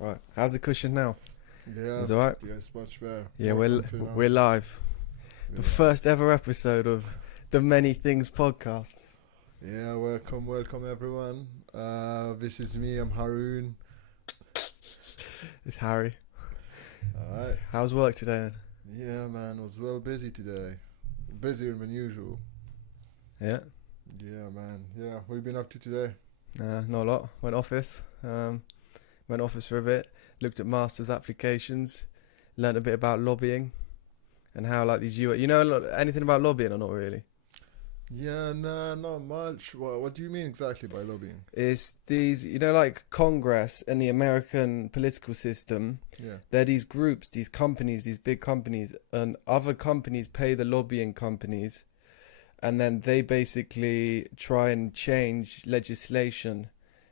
Right. How's the cushion now? Yeah, Is it alright? yeah, it's much better. Yeah, More we're comfy now. we're live. The Yeah. first ever episode of the Many Things podcast. Yeah, welcome everyone. This is me, I'm Haroun. It's Harry. Alright. How's work today then? Yeah, man, I was well busy today. Busier than usual. Yeah. Yeah, man. Yeah, what you been up to today? Not a lot. Went office. Went office for a bit. Looked at masters applications. Learned a bit about lobbying, and how like these you know anything about lobbying or not really? Yeah, nah, not much. What do you mean exactly by lobbying? It's these like Congress and the American political system. Yeah. They're these groups, these companies, these big companies, and other companies pay the lobbying companies, and then they basically try and change legislation,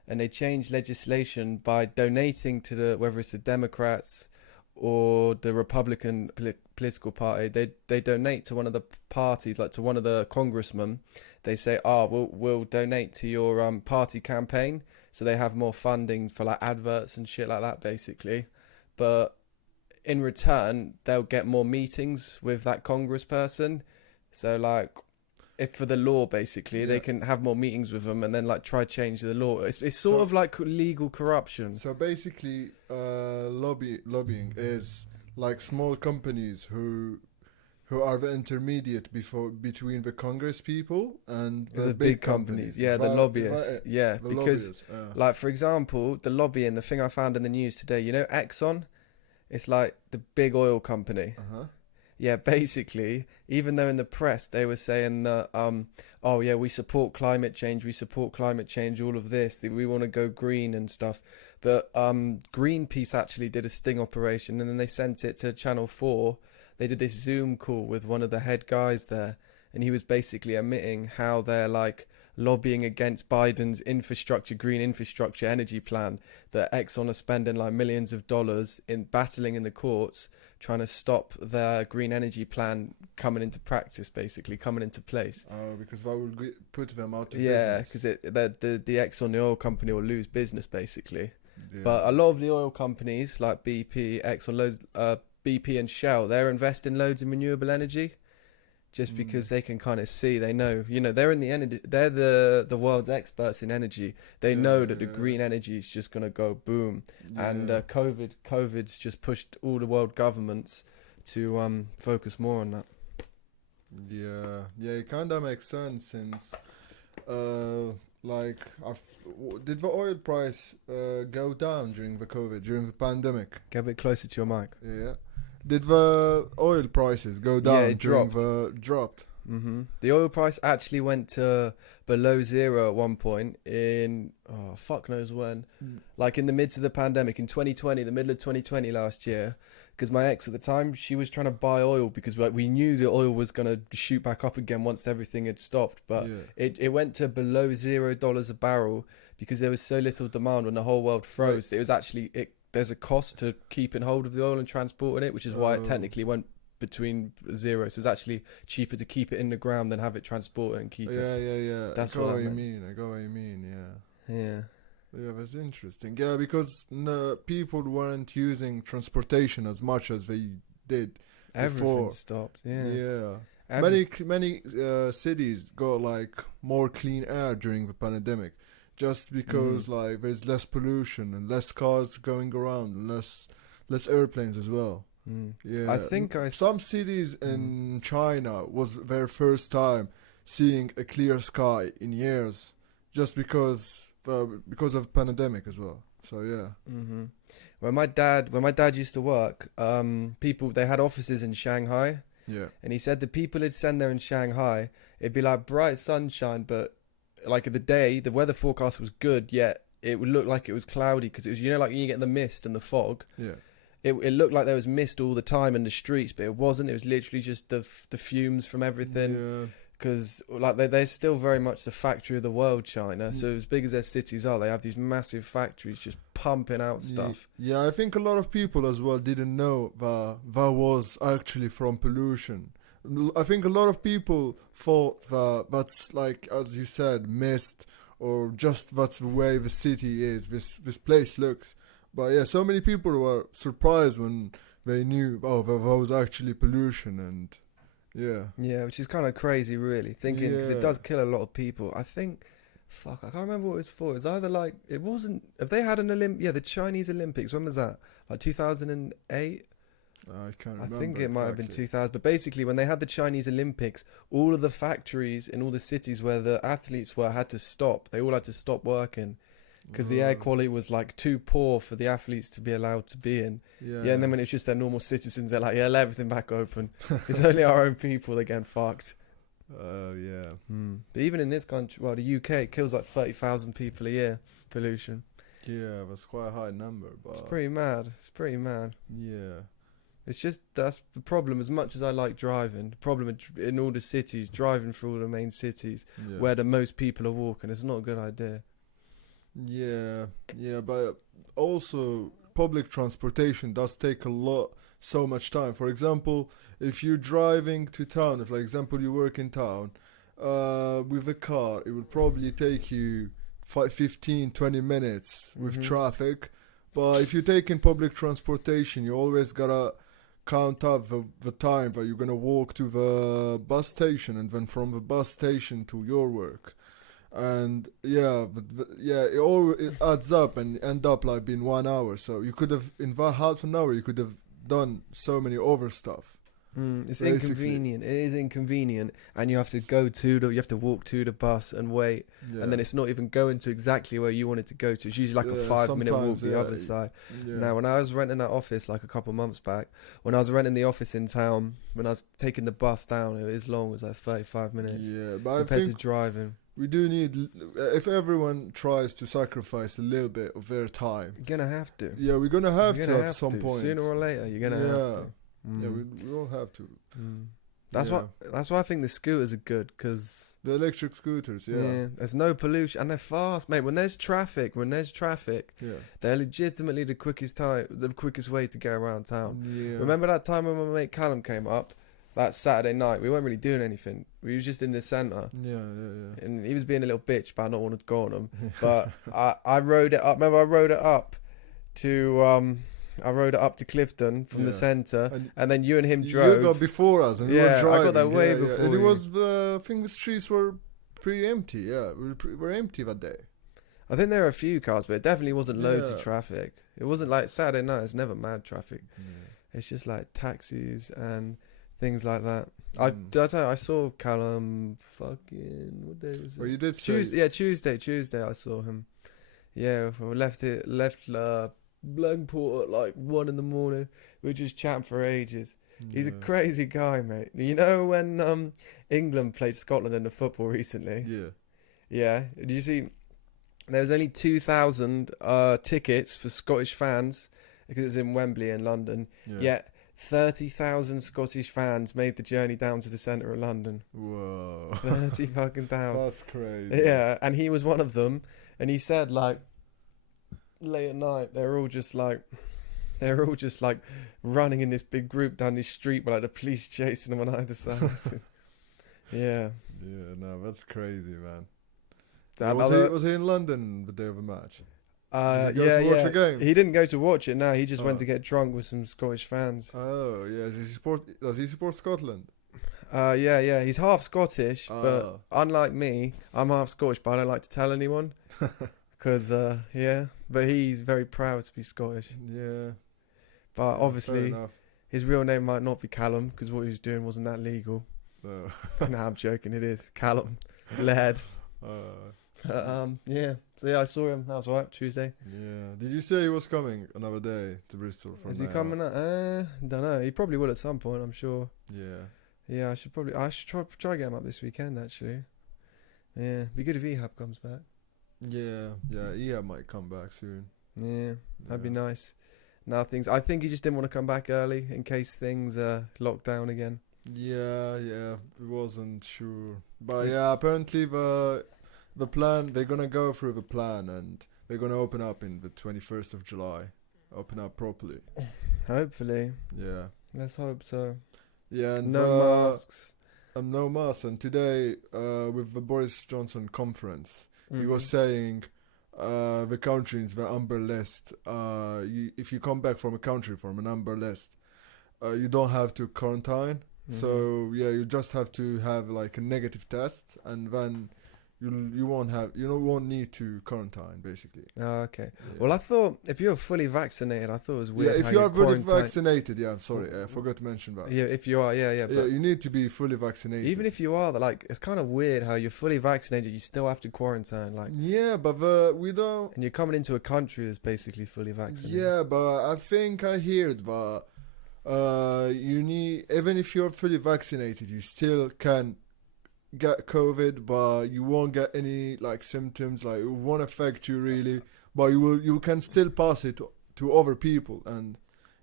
and they change legislation by donating to whether it's the Democrats or the Republican political party. They donate to one of the parties, like to one of the congressmen. They say, we'll donate to your party campaign, so they have more funding for like adverts and shit like that, basically. But in return, they'll get more meetings with that congressperson. So like, if for the law, basically, they can have more meetings with them and then like try change the law. It's sort of like legal corruption. So basically, lobbying is like small companies who are the intermediate between the Congress people and the big companies. Yeah, the lobbyists. The Because lobbyists, like, for example, the lobbying, the thing I found in the news today, you know, Exxon, it's like the big oil company. Yeah, basically, even though in the press they were saying that, we support climate change, all of this, we want to go green and stuff. But Greenpeace actually did a sting operation, and then they sent it to Channel 4. They did this Zoom call with one of the head guys there, and he was basically admitting how they're like lobbying against Biden's green infrastructure energy plan, that Exxon are spending like millions of dollars in battling in the courts, trying to stop their green energy plan coming into practice, basically coming into place. Oh, because that will put them out of business. Yeah, because the Exxon, the oil company, will lose business, basically. Yeah. But a lot of the oil companies like BP, Exxon, BP and Shell, they're investing loads in renewable energy, just because they can kind of see, they know, they're in the energy, they're the world's experts in energy. They know that the green energy is just gonna go boom. And COVID's just pushed all the world governments to focus more on that. Yeah, it kind of makes sense since, did the oil price go down during the pandemic? Get a bit closer to your mic. Yeah. Did the oil prices go down? Yeah, it during dropped. The oil price actually went to below zero at one point in, fuck knows when, like in the midst of the pandemic in 2020, the middle of 2020 last year, because my ex at the time, she was trying to buy oil because like we knew the oil was going to shoot back up again once everything had stopped, but it went to below $0 a barrel because there was so little demand when the whole world froze. Right. It was actually, there's a cost to keeping hold of the oil and transporting it, which is why it technically went between zero. So it's actually cheaper to keep it in the ground than have it transported and keep it. Yeah. That's I got what what you mean. Yeah. Yeah, that's interesting. Yeah, because people weren't using transportation as much as they did Everything before. stopped. Yeah. Yeah. Many cities got like more clean air during the pandemic, just because like there's less pollution and less cars going around and less airplanes as well. Yeah, I think some cities in China was their first time seeing a clear sky in years, just because of pandemic as well. So yeah. When my dad used to work, they had offices in Shanghai. Yeah. And he said the people he'd send there in Shanghai, it'd be like bright sunshine, but like the day, the weather forecast was good, yet it would look like it was cloudy because it was, like you get the mist and the fog. Yeah. It looked like there was mist all the time in the streets, but it wasn't. It was literally just the fumes from everything. Yeah. Because like they're still very much the factory of the world, China. So as big as their cities are, they have these massive factories just pumping out stuff. Yeah, I think a lot of people as well didn't know that was actually from pollution. I think a lot of people thought that's like, as you said, mist, or just that's the way the city is. This place looks. But yeah, so many people were surprised when they knew, oh, there was actually pollution, and yeah. Yeah, which is kind of crazy, really, thinking, because it Yeah. does kill a lot of people. I think, fuck, I can't remember what it was for. It was either like, it wasn't, have they had an yeah, the Chinese Olympics, when was that? Like 2008? I can't I remember. think it might have been exactly. 2000. But basically, when they had the Chinese Olympics, all of the factories in all the cities where the athletes were had to stop. They all had to stop working because the air quality was like too poor for the athletes to be allowed to be in. Yeah, and then when it's just their normal citizens, they're like, yeah, let everything back open. It's only our own people that get fucked. Oh yeah. But even in this country, well, the UK, it kills like 30,000 people a year, pollution. Yeah, that's quite a high number, but It's pretty mad. It's pretty mad. yeah. It's just, that's the problem. As much as I like driving, the problem in all the cities, driving through all the main cities Yeah. where the most people are walking, it's not a good idea. Yeah, yeah, but also public transportation does take so much time. For example, if you're driving to town, if like example you work in town, with a car, it will probably take you 15, 20 minutes with Mhm. traffic. But if you're taking public transportation, you always gotta count up the time that you're gonna walk to the bus station and then from the bus station to your work. And yeah, but yeah, it adds up and end up like being 1 hour. So you could have in that half an hour you could have done so many over stuff. It's Basically. inconvenient. It is inconvenient, and you have to you have to walk to the bus and wait, Yeah. and then it's not even going to exactly where you want it to go to. It's usually like a Yeah, 5 minute walk sometimes, the yeah, other side. Yeah. Now, when I was renting that office like a couple months back, when I was renting the office in town, when I was taking the bus down, it was long. It was like 35 minutes Yeah, but I compared to think driving. we do need if everyone tries to sacrifice a little bit of their time. You're gonna have to. Yeah, we're gonna have You're to gonna at have some to. point. Sooner or later, you're gonna have Yeah. to. Yeah, we all have to. That's Yeah. why I think the scooters are good, because The electric scooters, yeah. there's no pollution and they're fast, mate. When there's traffic, Yeah. they're legitimately the quickest way to get around town. Yeah. Remember that time when my mate Callum came up that Saturday night? We weren't really doing anything. We was just in the centre. Yeah. And he was being a little bitch about not wanting to go on them. But I rode it up. Remember, I rode it up to Clifton from the Yeah. centre, and then you and him You drove. got before us, and we Yeah, were I driving. got there way yeah. before And it you. was I think the streets were pretty empty. Yeah, we were empty that day. I think there were a few cars, but it definitely wasn't loads of Yeah. traffic. It wasn't like Saturday night. It's never mad traffic. It's just like taxis and things like that. I tell you, I saw Callum fucking, what day was it? Well, you did say Tuesday I saw him. Yeah, we left Blankport at like 1 a.m. We were just chatting for ages. He's a crazy guy, mate. You know when England played Scotland in the football recently? Yeah. Yeah. Did you see? There was only 2,000 tickets for Scottish fans because it was in Wembley in London. Yet 30,000 Scottish fans made the journey down to the centre of London. Whoa. 30 fucking thousand. That's crazy. Yeah, and he was one of them. And he said, like, late at night, they're all just like running in this big group down this street, but like the police chasing them on either side. Yeah. Yeah, no, that's crazy, man. That Was he in London the day of the match? Did he go yeah, to watch yeah. the game? He didn't go to watch it. No, he just went Oh. to get drunk with some Scottish fans. Oh, yeah. Does he support Scotland? Yeah. He's half Scottish, but Oh. unlike me, I'm half Scottish, but I don't like to tell anyone. Because, but he's very proud to be Scottish. Yeah. But Fair obviously, enough. his real name might not be Callum, because what he was doing wasn't that legal. No. Nah, I'm joking, it is. Callum. Lad. Yeah. So yeah, I saw him. That was alright, Tuesday. Yeah. Did you say he was coming another day to Bristol? From Is he now coming on? up? Don't know. He probably will at some point, I'm sure. Yeah. Yeah, I should try get him up this weekend, actually. Yeah, be good if Ehab comes back. Yeah. Yeah, might come back soon. Yeah, that'd be Yeah. nice. Now I think he just didn't want to come back early in case things locked down again. Yeah, we wasn't sure, but yeah, apparently the plan, they're gonna go through the plan and they're gonna open up in the 21st of July, open up properly. Hopefully. Yeah, Let's hope so. yeah, and No masks. no masks. And today, with the Boris Johnson conference, he was Mhm. saying, the country is the amber list. If you come back from a country from an amber list, you don't have to quarantine. So yeah, you just have to have like a negative test, and then you won't need to quarantine basically. Oh, okay. Yeah. Well, I thought if you're fully vaccinated, I thought it was weird. Yeah, if how you are fully quarantine- vaccinated, yeah, I'm sorry, I forgot to mention that. Yeah, if you are, yeah. Yeah, But you need to be fully vaccinated. even if you are, like, it's kind of weird how you're fully vaccinated, you still have to quarantine, like. Yeah, but we don't. And you're coming into a country that's basically fully vaccinated. Yeah, but I think I heard that you need, even if you're fully vaccinated, you still can get COVID, but you won't get any like symptoms, like it won't affect you really, but you can still pass it to other people, and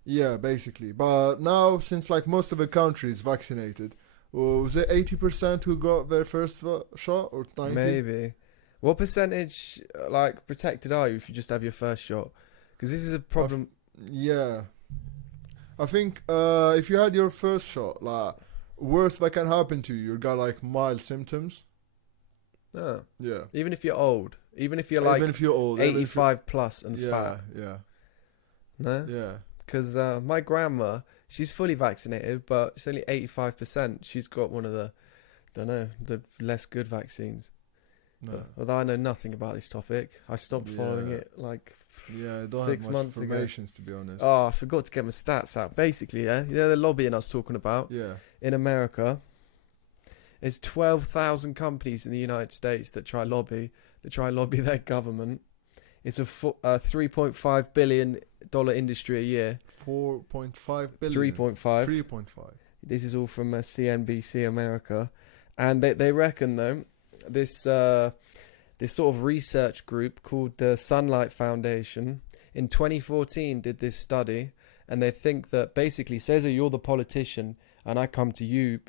yeah, basically. But now, since like most of the country is vaccinated, was it 80% who got their first shot, or 90? Maybe. What percentage, like, protected are you if you just have your first shot? Because this is a problem. Yeah, I think if you had your first shot, like, worst that can happen to you, you got like mild symptoms. Oh. Yeah. Even if you're old. Even if you're like even if you're old, 85 plus and yeah, fat. yeah, No? yeah. Because my grandma, she's fully vaccinated, but she's only 85%. She's got one of the, don't know, the less good vaccines. No. But, although I know nothing about this topic, I stopped following Yeah. it like Yeah, I don't 6 have much months ago. information to be honest. Oh, I forgot to get my stats out. Basically, yeah, you know the lobbying I was talking about Yeah. in America. There's 12,000 companies in the United States that try lobby their government. It's a $3.5 billion industry a year. 4.5 billion. 3.5. 3.5. This is all from CNBC America, and they reckon though this sort of research group called the Sunlight Foundation in 2014 did this study, and they think that basically says that you're the politician and I come to you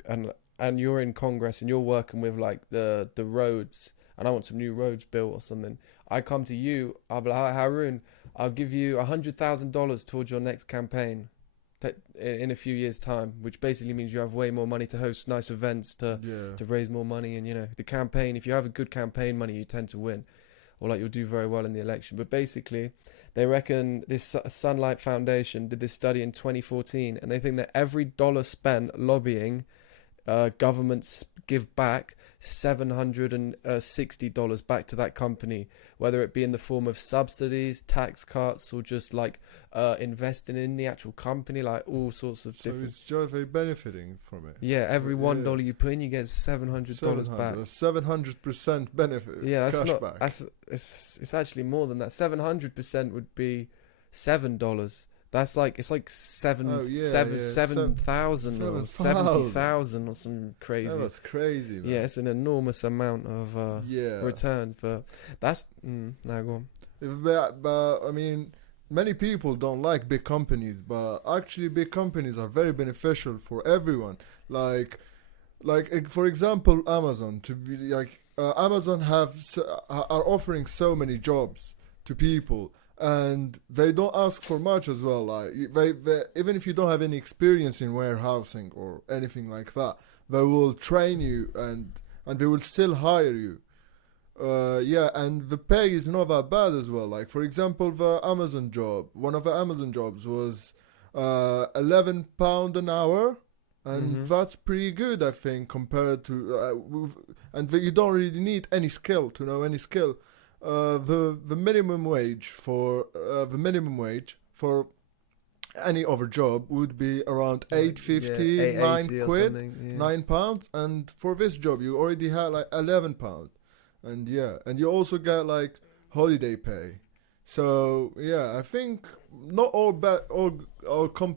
and you're in Congress and you're working with like the roads and I want some new roads built or something. I come to you, I'll be like, Haroun, I'll give you $100,000 towards your next campaign in a few years' time, which basically means you have way more money to host nice events to raise more money. And, you know, the campaign, if you have a good campaign money, you tend to win, or like you'll do very well in the election. But basically, they reckon this Sunlight Foundation did this study in 2014, and they think that every dollar spent lobbying, governments give back $760 back to that company, whether it be in the form of subsidies, tax cuts, or just like investing in the actual company, like all sorts of So different. it's just very benefiting from it. Yeah, every $1 you put in, you get $700 back. 700% benefit. Yeah, that's not. cashback. It's actually more than that. 700% would be $7. That's like it's like seven thousand or 70,000 or some crazy. That was crazy, man. Yeah, it's an enormous amount of returns, but that's now go on. But I mean, many people don't like big companies, but actually big companies are very beneficial for everyone. Like for example, Amazon Amazon are offering so many jobs to people, and they don't ask for much as well. Like they even if you don't have any experience in warehousing or anything like that, they will train you and they will still hire you. And the pay is not that bad as well. Like for example, one of the Amazon jobs was £11 an hour, and that's pretty good, I think, compared to you don't really need any skill to know any skill. The minimum wage for any other job would be around £8.50, £9, £9, and for this job you already had like £11, and you also get like holiday pay. So I think not all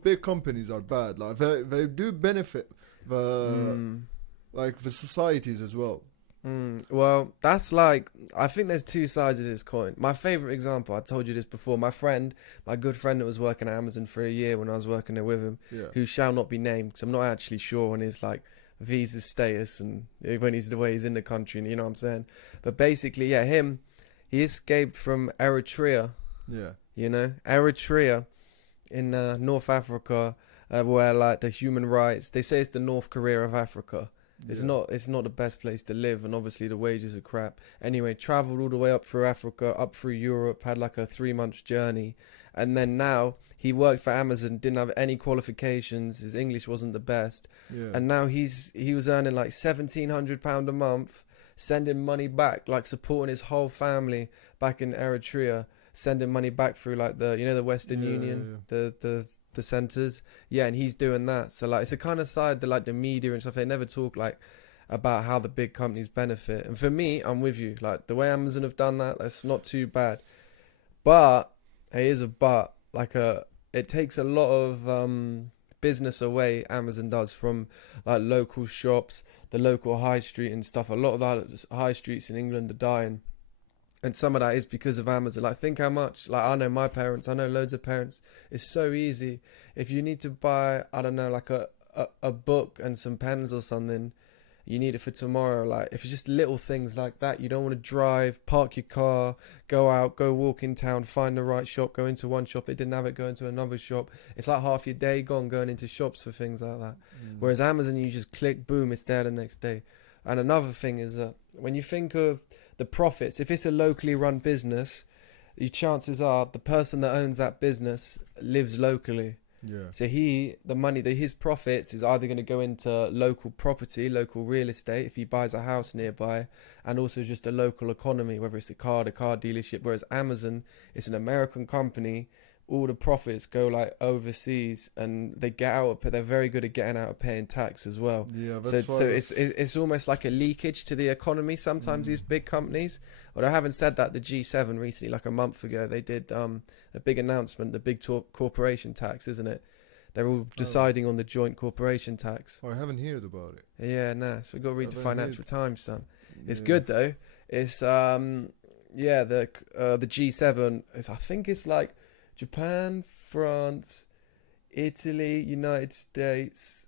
big companies are bad. Like they do benefit the societies as well. Well, that's like, I think there's two sides of this coin. My favorite example, I told you this before, my good friend that was working at Amazon for a year when I was working there with him, who shall not be named because I'm not actually sure on his like visa status and when he's the way he's in the country, you know what I'm saying. But basically, he escaped from Eritrea. Eritrea in North Africa, where like the human rights, they say it's the North Korea of Africa. It's Yeah. not the best place to live, and obviously the wages are crap. Anyway, traveled all the way up through Africa, up through Europe, had like a 3 month journey, and then now he worked for Amazon, didn't have any qualifications, his English wasn't the best, Yeah. and now he was earning like £1,700 a month, sending money back, like supporting his whole family back in Eritrea, sending money back through like the Western Yeah, Union, yeah, the centers. Yeah, and he's doing that. So like it's a kind of side that like the media and stuff, they never talk like about how the big companies benefit. And for me, I'm with you. Like the way Amazon have done that, that's not too bad. But here's a but. It takes a lot of business away. Amazon does from like local shops, the local high street and stuff. A lot of the high streets in England are dying. And some of that is because of Amazon. Like, think how much. Like, I know my parents. I know loads of parents. It's so easy. If you need to buy, I don't know, like a book and some pens or something, you need it for tomorrow. Like, if it's just little things like that, you don't want to drive, park your car, go out, go walk in town, find the right shop, go into one shop. It didn't have it, go into another shop. It's like half your day gone going into shops for things like that. Whereas Amazon, you just click, boom, it's there the next day. And another thing is that when you think of the profits, if it's a locally run business, the chances are the person that owns that business lives locally. Yeah. So his profits is either going to go into local property, local real estate, if he buys a house nearby, and also just a local economy, whether it's a car dealership. Whereas Amazon, it's an American company. All the profits go like overseas, and they're very good at getting out of paying tax as well. Yeah, So, that's why so it's almost like a leakage to the economy sometimes, these big companies. Although having said that, the G7 recently, like a month ago, they did a big announcement, the big corporation tax, isn't it? They're all deciding on the joint corporation tax. I haven't heard about it. Yeah, nah, so we've got to read the Financial Times, son. It's Yeah. good though. It's the G7 is, I think it's like Japan, France, Italy, United States,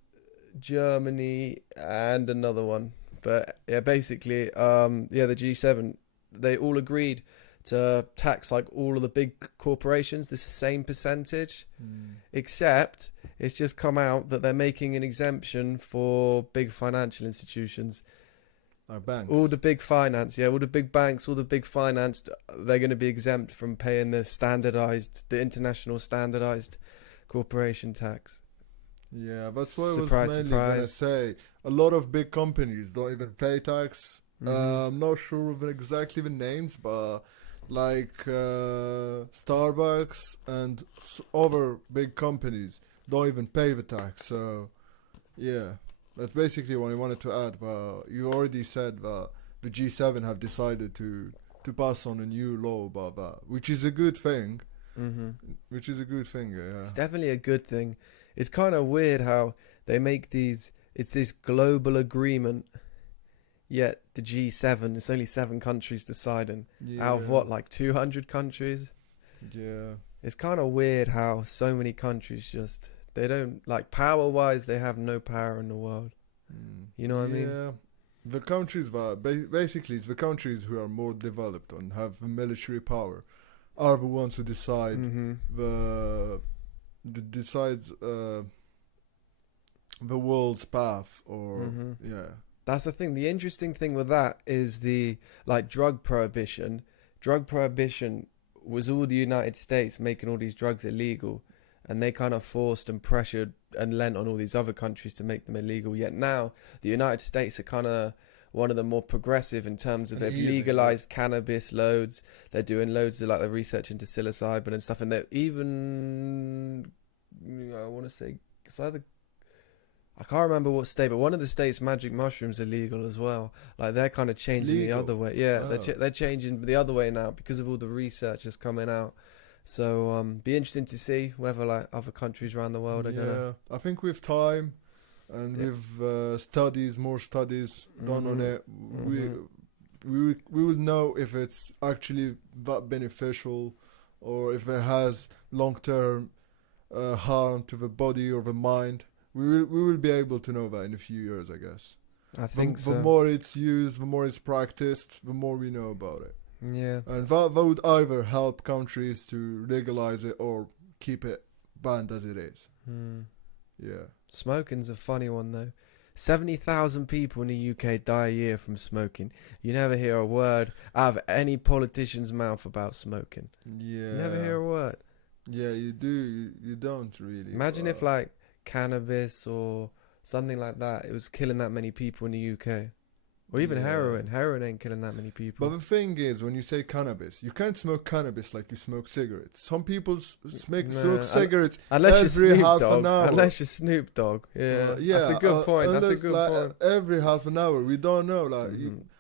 Germany, and another one. But yeah, basically, the G7, they all agreed to tax like all of the big corporations the same percentage, except it's just come out that they're making an exemption for big financial institutions. Our banks. All the big finance, all the big banks, all the big finance, they're going to be exempt from paying the international standardized corporation tax. Yeah, that's what I was Surprise, mainly gonna surprise. say. A lot of big companies don't even pay tax. Mhm. I'm not sure of exactly the names, but like Starbucks and other big companies don't even pay the tax. So yeah, that's basically what I wanted to add. But you already said that the G7 have decided to pass on a new law about that, which is a good thing. Which is a good thing. Yeah. It's definitely a good thing. It's kind of weird how they make it's this global agreement, yet the G7, it's only 7 countries deciding. Out of what, like 200 countries? Yeah. It's kind of weird how so many countries they don't, like, power-wise, they have no power in the world. You know what I mean? Yeah. The countries that basically it's the countries who are more developed and have the military power are the ones who decide decides the world's path or yeah. That's the thing. The interesting thing with that is the drug prohibition. Drug prohibition was all the United States making all these drugs illegal, and they kind of forced and pressured and lent on all these other countries to make them illegal. Yet now the United States are kind of one of the more progressive in terms of they've legalized cannabis loads. They're doing loads of the research into psilocybin and stuff, and they're even, I want to say, it's either, I can't remember what state, but one of the states, magic mushrooms are legal as well. Like, they're kind of changing the other way. Yeah, they're changing the other way now because of all the research that's coming out. So be interesting to see whether other countries around the world are gonna. I think with time and with more studies done on it, we will know if it's actually that beneficial or if it has long-term harm to the body or the mind. We will be able to know that in a few years, I guess. I think so. The more it's used, the more it's practiced, the more we know about it. Yeah. And that would either help countries to legalize it or keep it banned as it is. Yeah. Smoking's a funny one though. 70,000 people in the UK die a year from smoking. You never hear a word out of any politician's mouth about smoking. Yeah. You never hear a word. Yeah, you do. You don't really. Imagine if like cannabis or something like that, it was killing that many people in the UK. Or even Yeah. heroin. Heroin ain't killing that many people. But the thing is, when you say cannabis, you can't smoke cannabis like you smoke cigarettes. Some people smoke cigarettes unless you're every Snoop half Dogg. an hour. Unless you're Snoop Dogg. Yeah. Yeah, That's a good point. That's a good point. Every half an hour, we don't know. Like,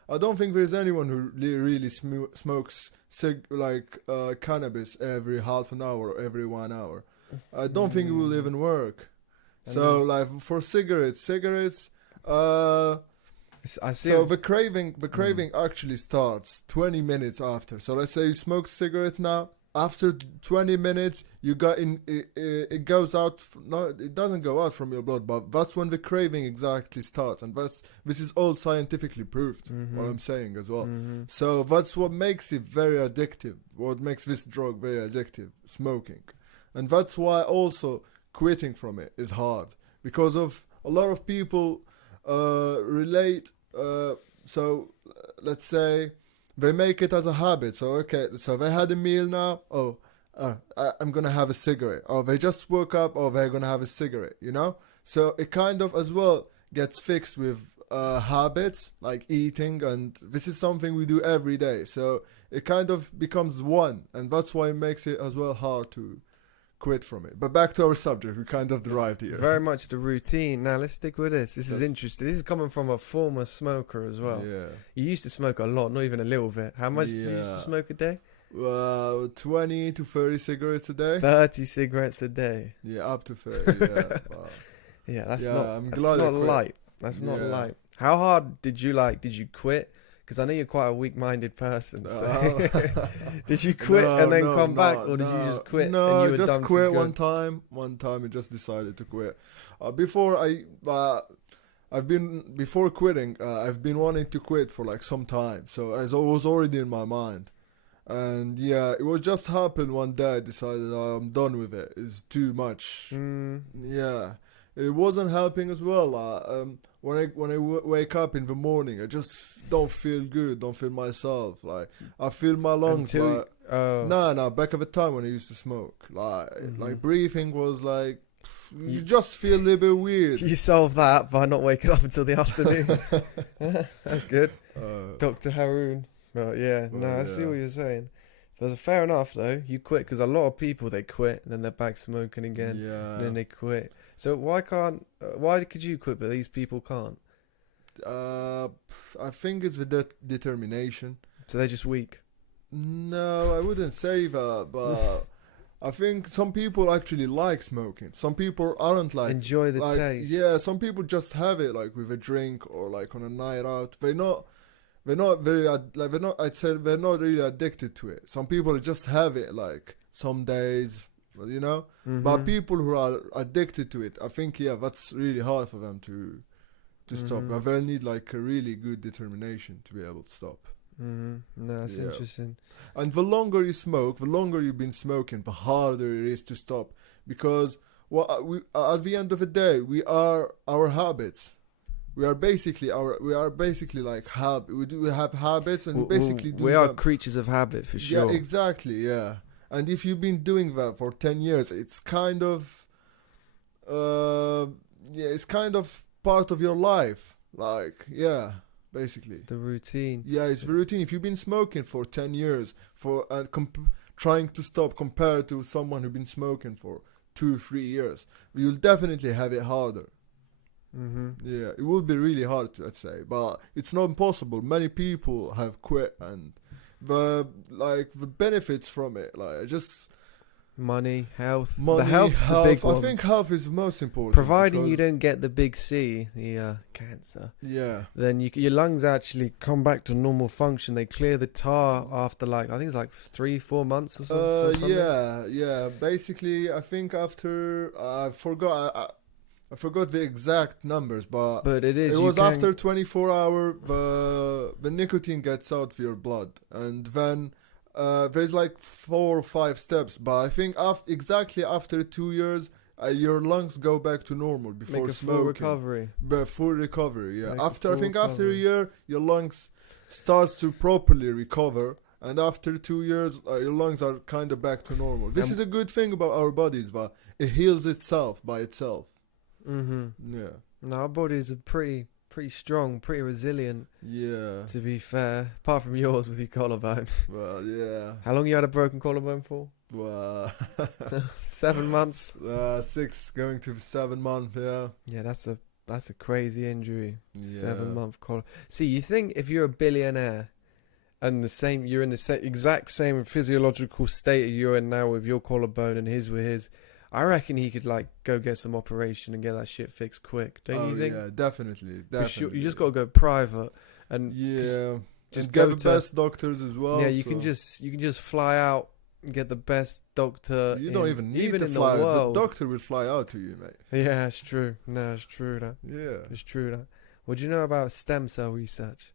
I don't think there's anyone who really smokes cannabis every half an hour or every 1 hour. I don't think it will even work. So, like, for cigarettes, so the craving actually starts 20 minutes after. So let's say you smoke a cigarette now. After 20 minutes, you got in. It goes out. No, it doesn't go out from your blood, but that's when the craving exactly starts, and this is all scientifically proved. What I'm saying as well. So that's what makes it very addictive. What makes this drug very addictive? Smoking, and that's why also quitting from it is hard, because of a lot of people relate. So let's say they make it as a habit. So okay, so they had a meal now. Oh, I'm gonna have a cigarette. Or they just woke up. Oh, they're gonna have a cigarette. You know. So it kind of as well gets fixed with habits like eating, and this is something we do every day. So it kind of becomes one, and that's why it makes it as well hard to quit from it. But back to our subject, we kind of derived here. Very much the routine. Now let's stick with this. This is interesting. This is coming from a former smoker as well. Yeah. You used to smoke a lot, not even a little bit. How much did you used to smoke a day? 20 to 30 cigarettes a day. 30 cigarettes a day. Yeah, up to 30. Yeah. Wow. Yeah, that's I'm that's glad I not quit. light. That's not light. How hard did you quit? Because I know you're quite a weak-minded person. So. Did you quit and then come back, or did you just quit? No, and you were just done quit for one good? time. One time, I just decided to quit. Before quitting, I've been wanting to quit for like some time. So it was already in my mind, and yeah, it was just happened one day. I decided I'm done with it. It's too much. Yeah, it wasn't helping as well. When I wake up in the morning, I just don't feel good, don't feel myself. Like, I feel my lungs. Back at the time when I used to smoke, like breathing was like, you just feel a little bit weird. You solved that by not waking up until the afternoon. That's good. Dr. Haroun. I see what you're saying. But fair enough though, you quit, because a lot of people, they quit, then they're back smoking again, and then they quit. So why could you quit but these people can't? I think it's the determination. So they're just weak. No, I wouldn't say that, but I think some people actually like smoking. Some people aren't like enjoy the taste. Yeah, some people just have it like with a drink or like on a night out. They're not very I'd say they're not really addicted to it. Some people just have it like some days, you know. But people who are addicted to it, I think that's really hard for them to stop. But they'll need like a really good determination to be able to stop. No, that's interesting. And the longer you smoke, the longer you've been smoking, the harder it is to stop. Because at the end of the day, we are our habits. We are basically like we have habits, and we are creatures of habit for sure. Yeah, exactly. Yeah, and if you've been doing that for 10 years, it's kind of it's kind of part of your life. Like, yeah. Basically, it's the routine. Yeah, it's the routine. If you've been smoking for 10 years, trying to stop compared to someone who's been smoking for 2-3 years, you'll definitely have it harder. Yeah, it will be really hard, let's say, but it's not impossible. Many people have quit, and the benefits from it, like just money, health. The health's the big one. I think health is the most important. Providing you don't get the big C, the cancer. Yeah. Then your lungs actually come back to normal function. They clear the tar after I think it's like 3-4 months or something. Yeah. Basically, I think after I forgot the exact numbers, but it was after 24 hours. The nicotine gets out of your blood, and then. There's like 4 or 5 steps, but I think exactly after 2 years, your lungs go back to normal before Make a smoking. full recovery. But full recovery, yeah. Make a After I full think after a recovery. year, your lungs starts to properly recover, and after 2 years, your lungs are kind of back to normal. This And- is a good thing about our bodies, but it heals itself by itself. Yeah, No, our bodies are pretty strong, pretty resilient. yeah. To be fair, apart from yours with your collarbone. Well, yeah. How long you had a broken collarbone for? Well, 7 months. 6 going to 7 months. Yeah. Yeah, that's a crazy injury. Yeah. 7-month collar. See, you think if you're a billionaire and you're in the exact same physiological state you're in now with your collarbone and his with his, I reckon he could like go get some operation and get that shit fixed quick. Don't you think? Yeah, definitely. For sure, you just got to go private and Yeah. just and go get the to best doctors as well. yeah. You so. can just fly out and get the best doctor. You don't even need to in fly. the world. The doctor will fly out to you, mate. Yeah, it's true. No, it's true that. Yeah. It's true that. What do you know about stem cell research?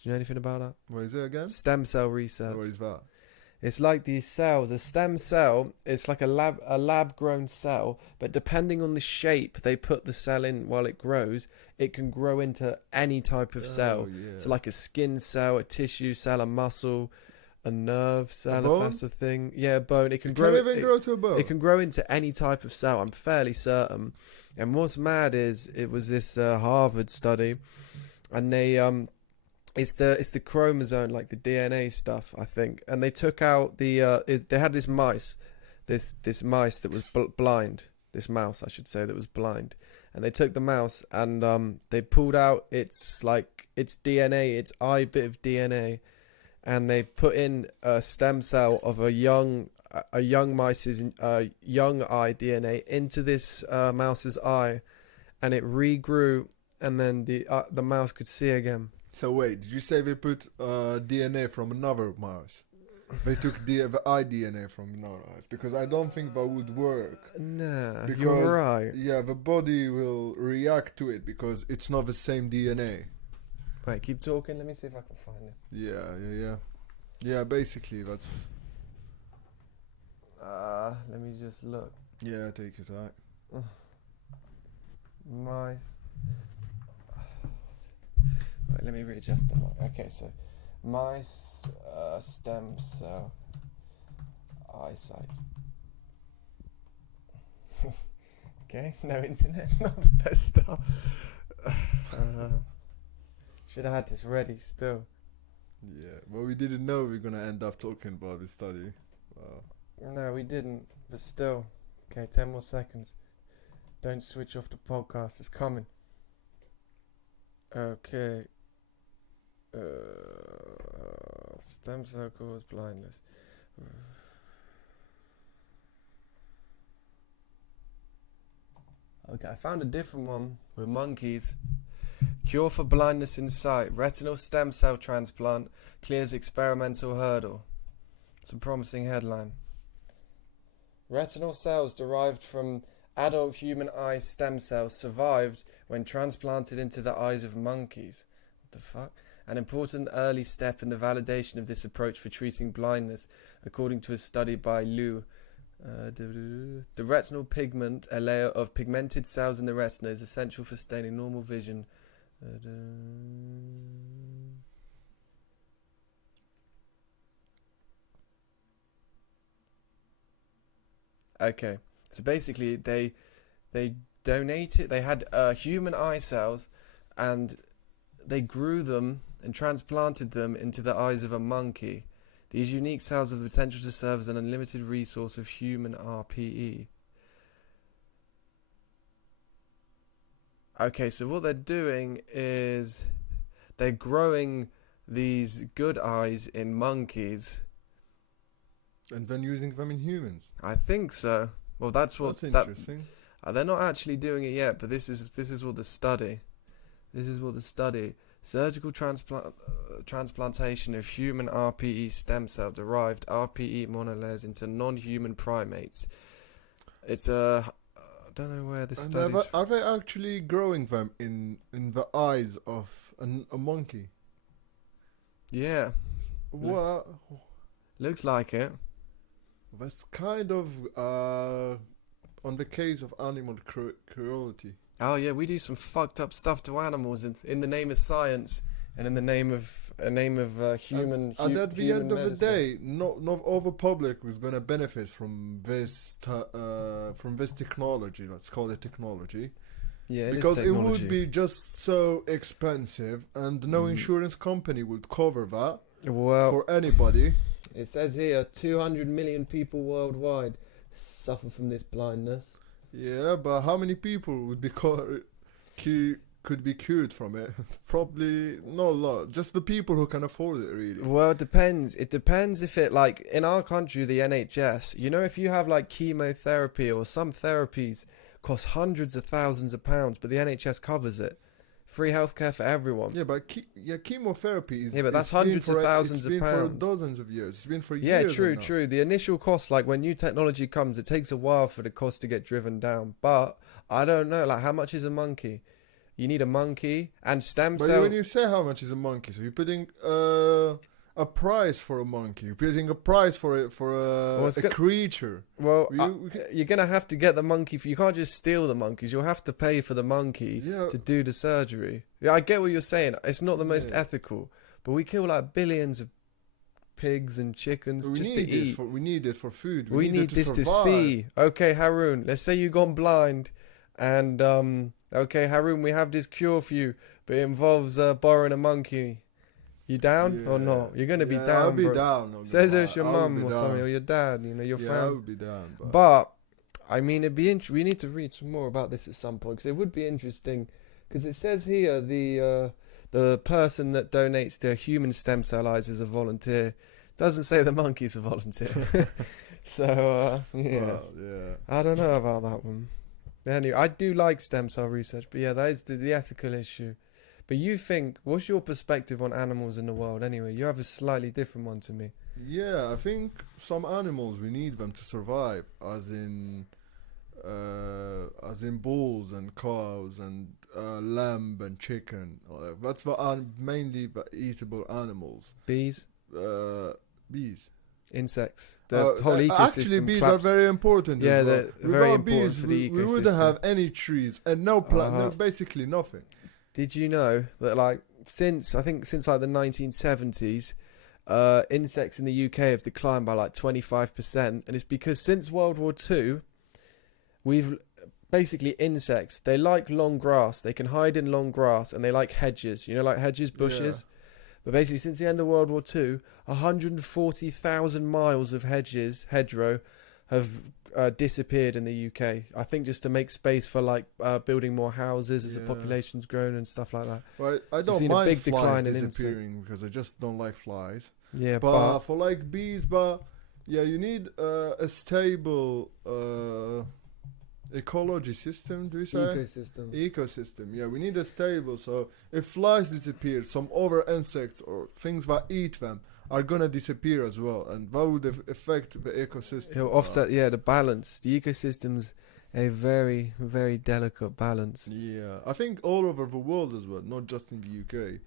Do you know anything about that? What is it again? Stem cell research. What is that? It's like these cells. A stem cell, it's like a lab grown cell, but depending on the shape they put the cell in while it grows, it can grow into any type of cell. Oh, yeah. So like a skin cell, a tissue cell, a muscle, a nerve cell, if bone? that's a thing. Yeah, a bone. It can It grow. can even grow to a bone. It can grow into any type of cell. I'm fairly certain. And what's mad is it was this Harvard study, and they it's the chromosome, like the DNA stuff, I think. And they took out they had this mice that was blind. This mouse, I should say, that was blind. And they took the mouse and they pulled out its DNA, its eye bit of DNA, and they put in a stem cell of a young mouse's young eye DNA into this mouse's eye, and it regrew, and then the mouse could see again. So wait, did you say they put DNA from another mouse? They took the eye DNA from another mouse? Because I don't think that would work. Nah, Because, you're right. Yeah, the body will react to it because it's not the same DNA. Wait, keep talking. Let me see if I can find this. Yeah, basically that's... Let me just look. Yeah, take your time. Mice. Wait, let me readjust the mic. Okay, so mice stem cell eyesight. Okay, no internet, not the best stuff. Should have had this ready still. Yeah, well, we didn't know we were gonna end up talking about this study. Wow. No, we didn't, but still. Okay, 10 more seconds. Don't switch off the podcast, it's coming. Okay. Stem cell cause blindness. Okay, I found a different one with monkeys. Cure for blindness in sight. Retinal stem cell transplant clears experimental hurdle. It's a promising headline. Retinal cells derived from adult human eye stem cells survived when transplanted into the eyes of monkeys. What the fuck? An important early step in the validation of this approach for treating blindness, according to a study by Liu. The retinal pigment, a layer of pigmented cells in the retina, is essential for sustaining normal vision. Okay, so basically they donated. They had human eye cells, and they grew them and transplanted them into the eyes of a monkey. These unique cells have the potential to serve as an unlimited resource of human RPE. Okay, so what they're doing is they're growing these good eyes in monkeys. And then using them in humans. I think so. Well, that's what That's interesting. they're not actually doing it yet, but this is what the study. This is what the study. Surgical transplantation of human RPE stem cell derived RPE monolayers into non-human primates. It's I don't know where this study. Are they actually growing them in the eyes of a monkey? Yeah, What? looks like it. That's kind of on the case of animal cruelty. Oh yeah, we do some fucked up stuff to animals in the name of science and in the name of human. And at the human end of the medicine. day, not all the public was gonna benefit from this technology. Let's call it technology, Yeah, it is because it would technology. be just so expensive, and no insurance company would cover that Well, for anybody. it says here 200 million people worldwide suffer from this blindness. Yeah, but how many people would be could be cured from it? Probably not a lot. Just the people who can afford it, really. Well, it depends. It depends if it, like, in our country, the NHS, you know, if you have, like, chemotherapy or some therapies cost hundreds of thousands of pounds, but the NHS covers it. Free healthcare for everyone. Yeah, but chemotherapy is... Yeah, but that's it's been hundreds of thousands of It's been pounds. for dozens of years. It's been for Yeah, years. true, now. true. The initial cost, like, when new technology comes, it takes a while for the cost to get driven down. But, I don't know, like, how much is a monkey? You need a monkey and stem But cell. when you say how much is a monkey, so you're putting a price for a monkey. You're putting a price for a Well, it's creature. Well, We you're gonna have to get the monkey. You can't just steal the monkeys. You'll have to pay for the monkey Yeah. to do the surgery. Yeah, I get what you're saying. It's not the most Yeah. ethical, but we kill like billions of pigs and chickens just to eat. We need it for food. We need it this to survive. see. Okay, Haroun. Let's say you've gone blind, and okay, Haroun, we have this cure for you, but it involves borrowing a monkey. You down or Yeah. not? You're gonna be Yeah, down, I'll be bro. down. not Says gonna it's your lie. I'll mum be or down. something, or your dad. You know, your Yeah, I family. would be down. But I mean, it'd be we need to read some more about this at some point because it would be interesting. Because it says here the person that donates their human stem cell eyes is a volunteer. Doesn't say the monkey's a volunteer. So yeah, Well, yeah. I don't know about that one. Anyway, I do like stem cell research, but yeah, that is the ethical issue. But you think, what's your perspective on animals in the world anyway? You have a slightly different one to me. Yeah, I think some animals we need them to survive, as in bulls and cows and lamb and chicken. That's the mainly the eatable animals. Bees, Bees. insects, the whole ecosystem. Actually, bees are very important. Yeah, as well. they're very Without important bees, for the we ecosystem. wouldn't have any trees and no plant, Uh-huh. basically nothing. Did you know that, like, since like the 1970s, insects in the UK have declined by like 25%, and it's because since World War II, we've basically insects. They like long grass. They can hide in long grass, and they like hedges. You know, like hedges, bushes. But basically, since the end of World War II, 140,000 miles of hedgerow, have disappeared in the UK. I think just to make space for like building more houses as the Yeah. population's grown and stuff like that. Well, I So don't seen a mind big flies decline in disappearing because I just don't like flies. Yeah, But for like bees, yeah, you need a stable ecology system. Do you say? ecosystem. Ecosystem. Yeah, we need a stable. So if flies disappear, some other insects or things that eat them are gonna disappear as well, and that would affect the ecosystem. It'll offset, the balance. The ecosystem's a very, very delicate balance. Yeah, I think all over the world as well, not just in the UK,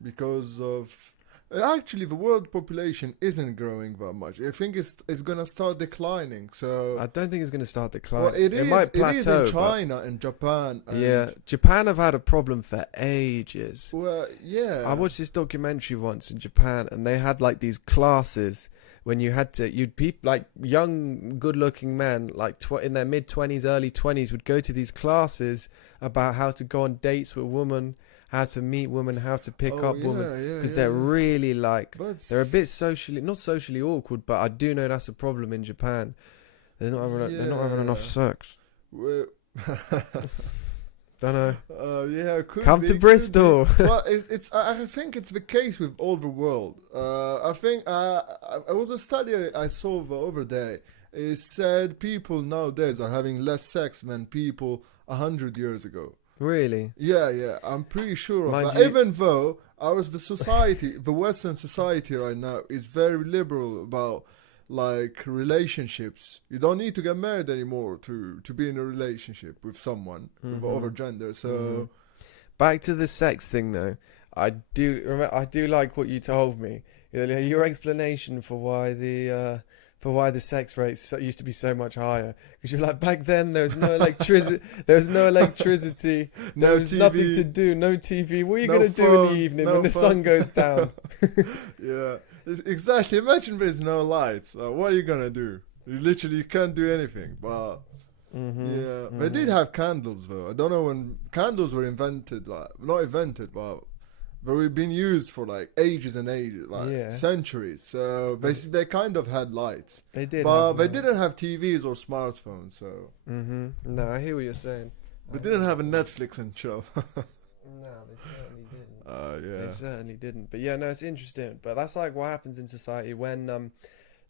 because of actually the world population isn't growing that much. I think it's gonna start declining. So I don't think it's going to start declining. well, it is. might plateau. It is in but- China and Japan. And yeah, Japan have had a problem for ages. Well, yeah. I watched this documentary once in Japan, and they had like these classes when you'd people like young, good-looking men, like in their mid-20s, early 20s, would go to these classes about how to go on dates with women, how to meet women, how to pick up women, because they're really like they're a bit not socially awkward, but I do know that's a problem in Japan. They're not having enough sex. Well, Don't know. yeah, could Come be, to could Bristol. be. Well, it's. I think it's the case with all the world. I think it was a study I saw the other day. It said people nowadays are having less sex than people 100 years ago. Really? Yeah, I'm pretty sure of Mind that. you- Even though the society, the Western society right now is very liberal about like relationships. You don't need to get married anymore to be in a relationship with someone of Mhm. other gender. So Mhm. Back to the sex thing, though. I do like what you told me. Your explanation for why the for why the sex rates used to be so much higher. Because you're like, back then there was no electricity, there was TV, nothing to do, no TV. What are you no gonna do in phones, the evening no when the sun phones. goes down? Yeah, exactly. Imagine there's no lights. What are you gonna do? You can't do anything. But they did have candles though. I don't know when candles were invented. Like not invented, but they've been used for like ages and ages, like centuries. So they kind of had lights. They did, but they lights. didn't have TVs or smartphones. So no, I hear what you're saying. they didn't have a Netflix and chill. No, they certainly didn't. Yeah. They certainly didn't. But yeah, no, it's interesting. But that's like what happens in society when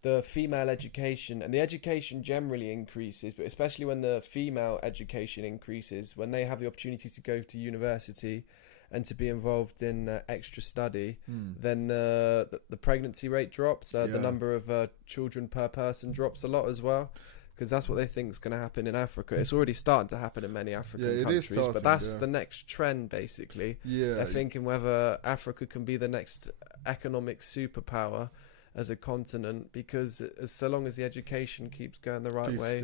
the female education and the education generally increases, but especially when the female education increases, when they have the opportunity to go to university and to be involved in extra study, then the pregnancy rate drops. The number of children per person drops a lot as well. Because that's what they think is going to happen in Africa. It's already starting to happen in many African countries, but that's the next trend, basically. Yeah, they're thinking whether Africa can be the next economic superpower as a continent, because so long as the education keeps going the right way,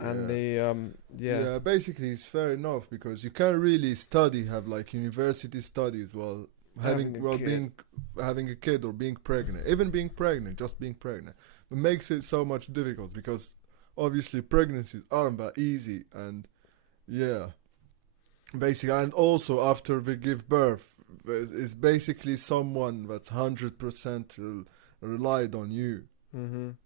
and basically it's fair enough, because you can't really have like university studies while having a kid or being pregnant. Even being pregnant, just being pregnant, it makes it so much difficult, because obviously pregnancies aren't that easy, and basically, and also after they give birth, it's basically someone that's 100% relied on you.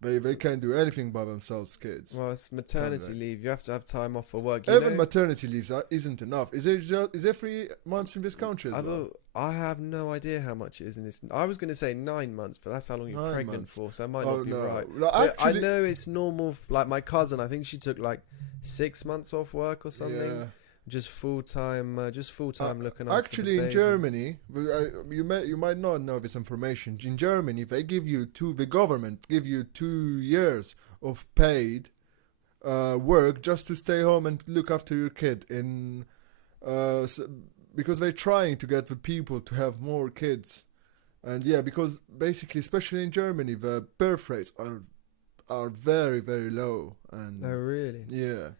They can't do anything by themselves, kids. Well, it's maternity leave. You have to have time off for work. Even maternity leave isn't enough. Is it 3 months in this country as well? I have no idea how much it is in this. I was going to say 9 months, but that's how long you're pregnant for, so I might not be right. No, actually, I know it's normal. Like my cousin, I think she took like 6 months off work or something. Yeah. Just full time looking after Actually, the baby. in Germany, you might not know this information. In Germany, the government give you 2 years of paid work just to stay home and look after your kid. Because they're trying to get the people to have more kids, and because basically, especially in Germany, the birth rates are very, very low. And oh, really? Yeah.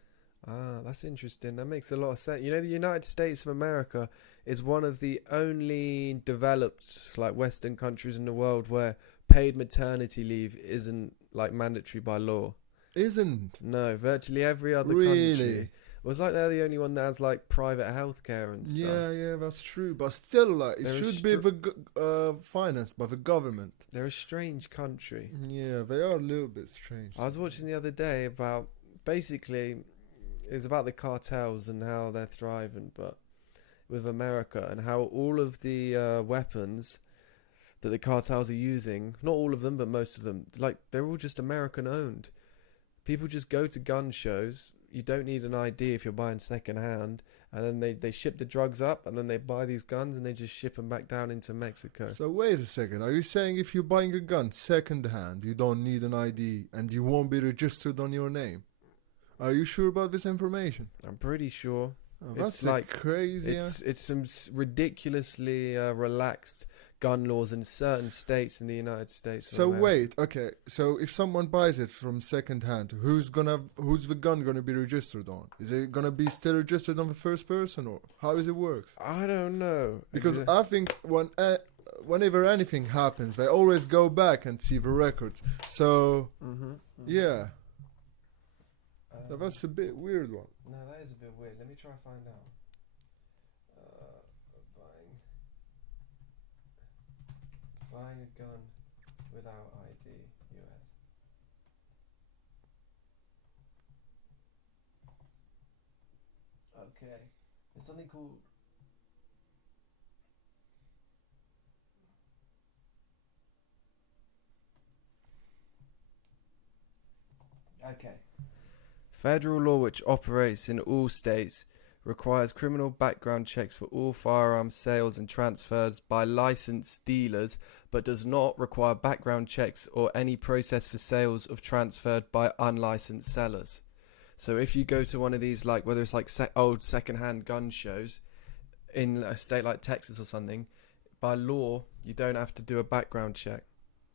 Ah, that's interesting. That makes a lot of sense. You know, the United States of America is one of the only developed, like, Western countries in the world where paid maternity leave isn't, like, mandatory by law. Isn't? No, virtually every other country. It was like they're the only one that has, like, private healthcare and stuff. Yeah, that's true. But still, like, it should be financed by the government. They're a strange country. Yeah, they are a little bit strange. I was watching the other day about, basically, it was about the cartels and how they're thriving, but with America, and how all of the weapons that the cartels are using, not all of them, but most of them, like, they're all just American owned. People just go to gun shows. You don't need an ID if you're buying second hand, and then they ship the drugs up, and then they buy these guns and they just ship them back down into Mexico. So wait a second, are you saying if you're buying a gun second hand, you don't need an ID and you won't be registered on your name? Are you sure about this information? I'm pretty sure. Oh, that's like crazy. It's some ridiculously relaxed gun laws in certain states in the United States. So wait, okay. So if someone buys it from second hand, who's the gun gonna be registered on? Is it gonna be still registered on the first person, or how does it work? I don't know. Because I think whenever anything happens, they always go back and see the records. So yeah. That's a bit weird one. No, that is a bit weird. Let me try to find out. Buying a gun without ID, US. Okay. There's something called... Okay. Federal law, which operates in all states, requires criminal background checks for all firearms sales and transfers by licensed dealers, but does not require background checks or any process for sales of transferred by unlicensed sellers. So if you go to one of these, like whether it's like old second-hand gun shows in a state like Texas or something, by law you don't have to do a background check.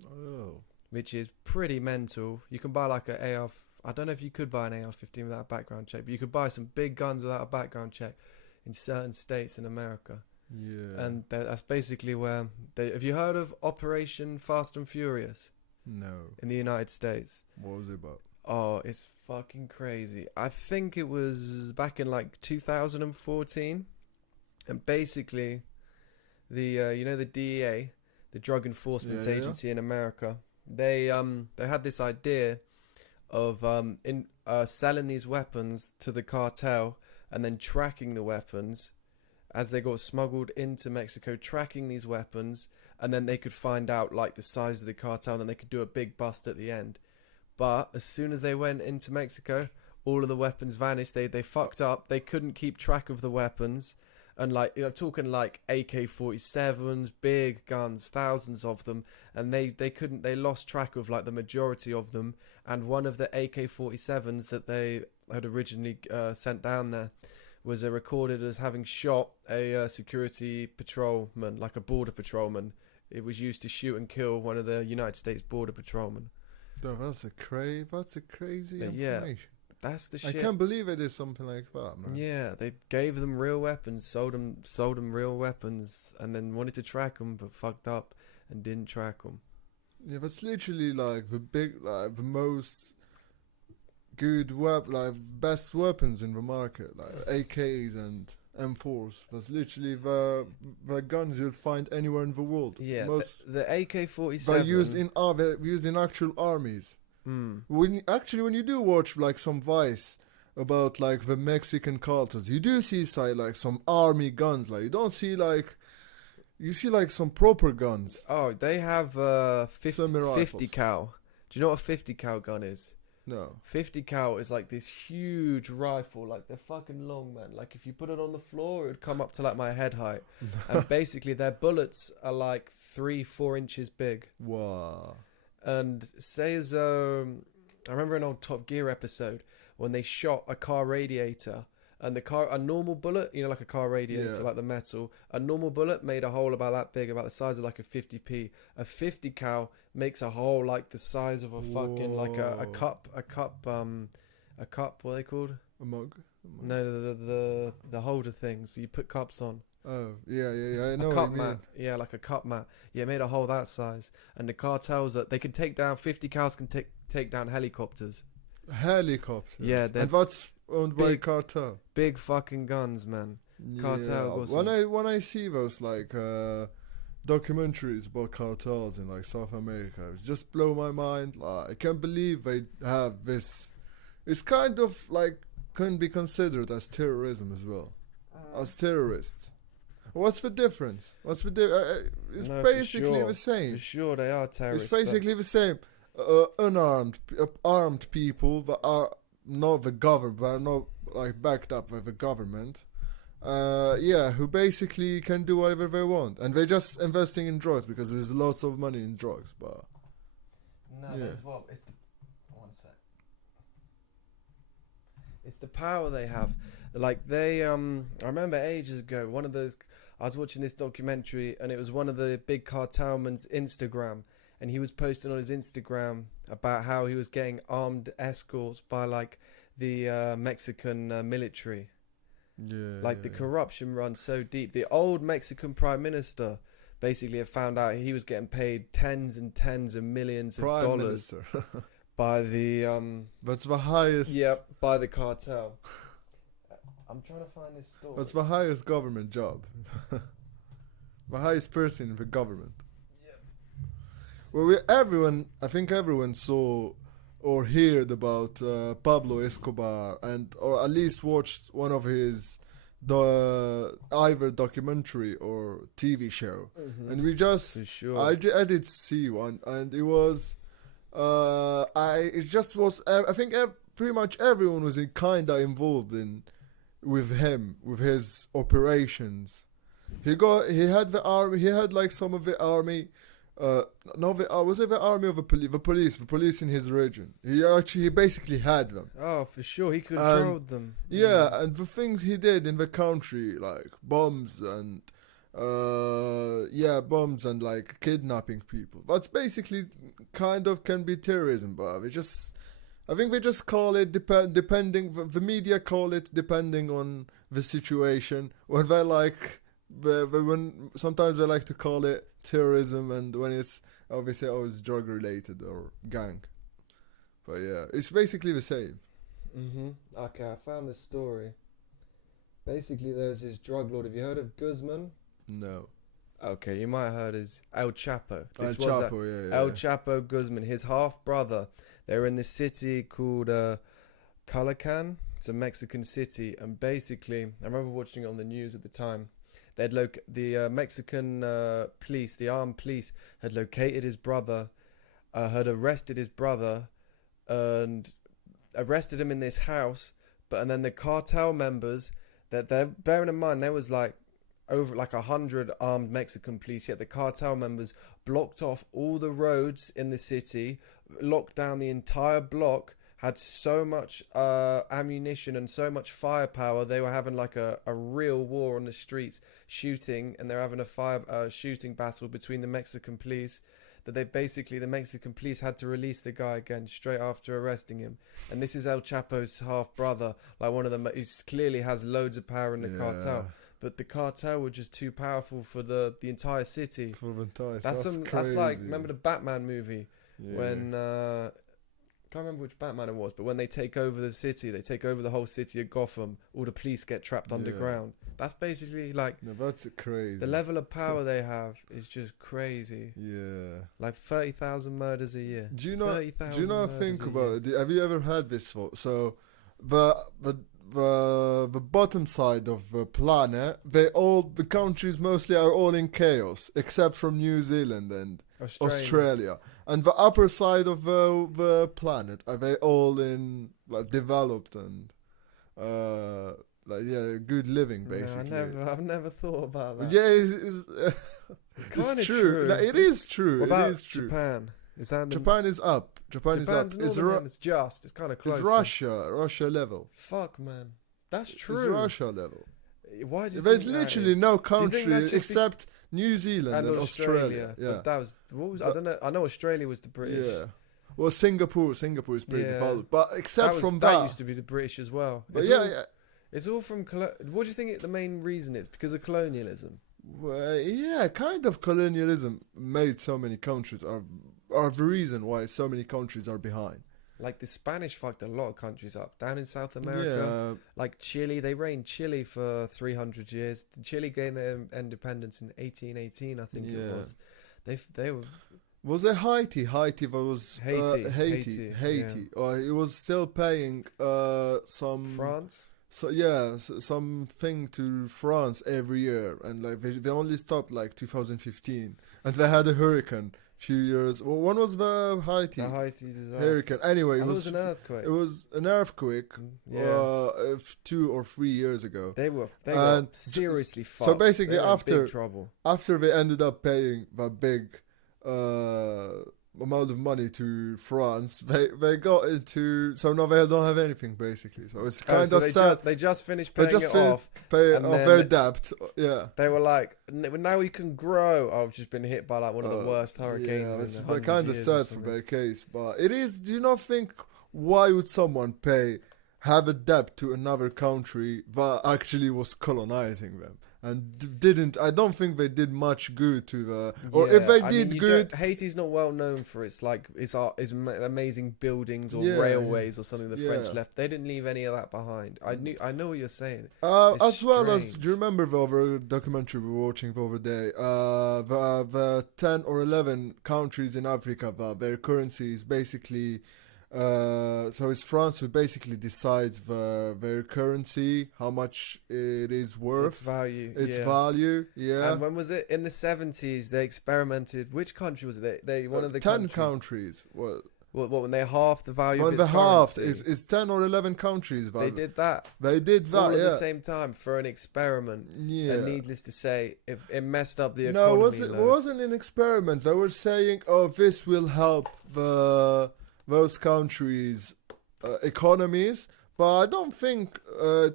Oh. which is pretty mental. You can buy like a AR. I don't know if you could buy an AR-15 without a background check, but you could buy some big guns without a background check in certain states in America. Yeah. And that's basically where have you heard of Operation Fast and Furious No. in the United States? What was it about? Oh, it's fucking crazy. I think it was back in like 2014, and basically the the DEA, the Drug Enforcement Yeah, yeah. Agency in America, they had this idea of selling these weapons to the cartel and then tracking the weapons as they got smuggled into Mexico, tracking these weapons, and then they could find out like the size of the cartel, and then they could do a big bust at the end. But as soon as they went into Mexico, all of the weapons vanished. They fucked up. They couldn't keep track of the weapons. And like, I'm talking like AK-47s, big guns, thousands of them. And they lost track of like the majority of them. And one of the AK-47s that they had originally sent down there was recorded as having shot a security patrolman, like a border patrolman. It was used to shoot and kill one of the United States border patrolmen. That's a crazy But information. yeah, that's the I shit. can't believe it is something like that, man. Yeah, they gave them real weapons, sold them real weapons, and then wanted to track them, but fucked up and didn't track them. Yeah, that's literally like the most good best weapons in the market, like AKs and M4s. That's literally the guns you'll find anywhere in the world. Yeah, Most the AK-47. they're used in actual armies. When you do watch like some Vice about like the Mexican cartels, you do see like some army guns. Like you see like some proper guns. Oh, they have 50 Semi-rifles. cal. Do you know what a 50 cal gun is? No. 50 cal is like this huge rifle, like they're fucking long, man. Like if you put it on the floor, it would come up to like my head height. And basically their bullets are like 3-4 inches big. Wow. And say as I remember an old Top Gear episode when they shot a car radiator, and a normal bullet, like a car radiator, Yeah. like the metal, a normal bullet made a hole about that big, about the size of like a 50p. A 50 cal makes a hole like the size of a fucking like a Whoa. cup, what are they called? A mug? No, the holder things you put cups on. Oh, yeah. I know A what cup you mean. mat, yeah, like a cup mat. Yeah, it made a hole that size. And the cartels that they can take down 50 cals can take down helicopters. Helicopters. Yeah, they're and that's owned by big- cartel. Big fucking guns, man. Cartel goes When I see those like documentaries about cartels in like South America, it just blow my mind. Like I can't believe they have this. It's kind of like can be considered as terrorism as well, as terrorists. What's the difference? It's No, for basically sure. the same. For sure, they are terrorists. It's basically the same. Armed people that are not the government, but are not like backed up by the government. Who basically can do whatever they want, and they're just investing in drugs because there's lots of money in drugs. But No, Yeah. there's what? One sec. It's the power they have. Like they, I remember ages ago, I was watching this documentary, and it was one of the big cartelmen's Instagram, and he was posting on his Instagram about how he was getting armed escorts by like the Mexican military. The corruption runs so deep. The old Mexican prime minister basically had found out he was getting paid tens and tens of millions of Prime dollars Minister. by the That's the highest. by the cartel. I'm trying to find this story. That's the highest government job. The highest person in the government. Well, I think everyone saw or heard about Pablo Escobar, or at least watched one of his either documentary or TV show. Mhm. And we just For sure. I did see one, and it was it just was I think pretty much everyone was kinda involved with his operations. He had the army. He had like some of the army. Was it the army of the police in his region? He basically had them. Oh, for sure, he controlled them. Yeah, and the things he did in the country, like bombs and bombs and like kidnapping people. That's basically kind of can be terrorism, but I think we just call it depending. The media call it depending on the situation. When they like, when sometimes they like to call it terrorism, and when it's obviously always drug related or gang. But yeah, it's basically the same. Okay, I found this story. Basically, there's this drug lord. Have you heard of Guzman? No. Okay, you might have heard his El Chapo. El Chapo, El Chapo Guzman, his half brother. They were in this city called Calacan. It's a Mexican city, and basically, I remember watching it on the news at the time. The Mexican police, the armed police, had located his brother, had arrested his brother, and arrested him in this house. And then the cartel members, that they're bearing in mind, there was like over like 100 armed Mexican police, yet the cartel members blocked off all the roads in the city, locked down the entire block, had so much ammunition and so much firepower. They were having like a real war on the streets, shooting, and they're having a shooting battle between the Mexican police, that the Mexican police had to release the guy again straight after arresting him. And this is El Chapo's half brother, like one of them. He clearly has loads of power in the cartel. But the cartel were just too powerful for the entire city. For the entire That's like, remember the Batman movie? When can't remember which Batman it was, but when they take over the city, they take over the whole city of Gotham, all the police get trapped underground. That's basically like, no, that's crazy. The level of power they have is just crazy. Yeah, like 30,000 murders a year. Do you not think about it? Have you ever had this thought? So the bottom side of the planet, the countries mostly are all in chaos, except from New Zealand and Australia. And the upper side of the planet, are they all in like developed and good living, basically? No, I've never thought about that. Yeah, it's true. No, it is true. What about it is true. Japan? Japan is up. Japan's up. It's kind of close. It's Russia level. Fuck, man, that's true. It's Russia level. Why do you There's think literally no country except New Zealand and Australia. Yeah, but that was I don't know. I know Australia was the British. Yeah. Well, Singapore is pretty developed, but except that used to be the British as well. But it's all from. What do you think the main reason is? Because of colonialism. Well, yeah, kind of colonialism made so many countries are the reason why so many countries are behind. Like the Spanish fucked a lot of countries up down in South America. Like Chile, they reigned Chile for 300 years. Chile gained their independence in 1818, I think it was. They were. Was it Haiti? Haiti was Haiti. It was still paying some France. So something to France every year, and like they only stopped like 2015, and they had a hurricane. Few years. Well, when was the Haiti disaster? Hurricane? Anyway, it was an earthquake. It was an earthquake. 2 or 3 years ago. They were seriously fucked. So basically, big trouble. After they ended up paying that big amount of money to France, they got into, so now they don't have anything basically. So it's kind of sad. They just finished paying off their debt. Yeah, they were like, now we can grow. I've just been hit by like one of the worst hurricanes. Yeah, it's kind of sad for their case, but it is. Do you not think, why would someone have a debt to another country that actually was colonizing them? And I don't think they did much good to the, or if they did good. Haiti's not well known for its amazing buildings or railways or something the French left. They didn't leave any of that behind. I know what you're saying. As well as, do you remember the other documentary we were watching the other day? The 10 or 11 countries in Africa that their currency is basically. So it's France who basically decides their currency, how much it is worth. Its value, yeah. And when was it? In the 70s, they experimented. Which country was it? They one of the 10 countries. What, when they halved the value of its currency? When they halved is 10 or 11 countries. They did that. All at the same time for an experiment. Yeah. And needless to say, it messed up the economy. No, it wasn't an experiment. They were saying, this will help those countries' economies, But I don't think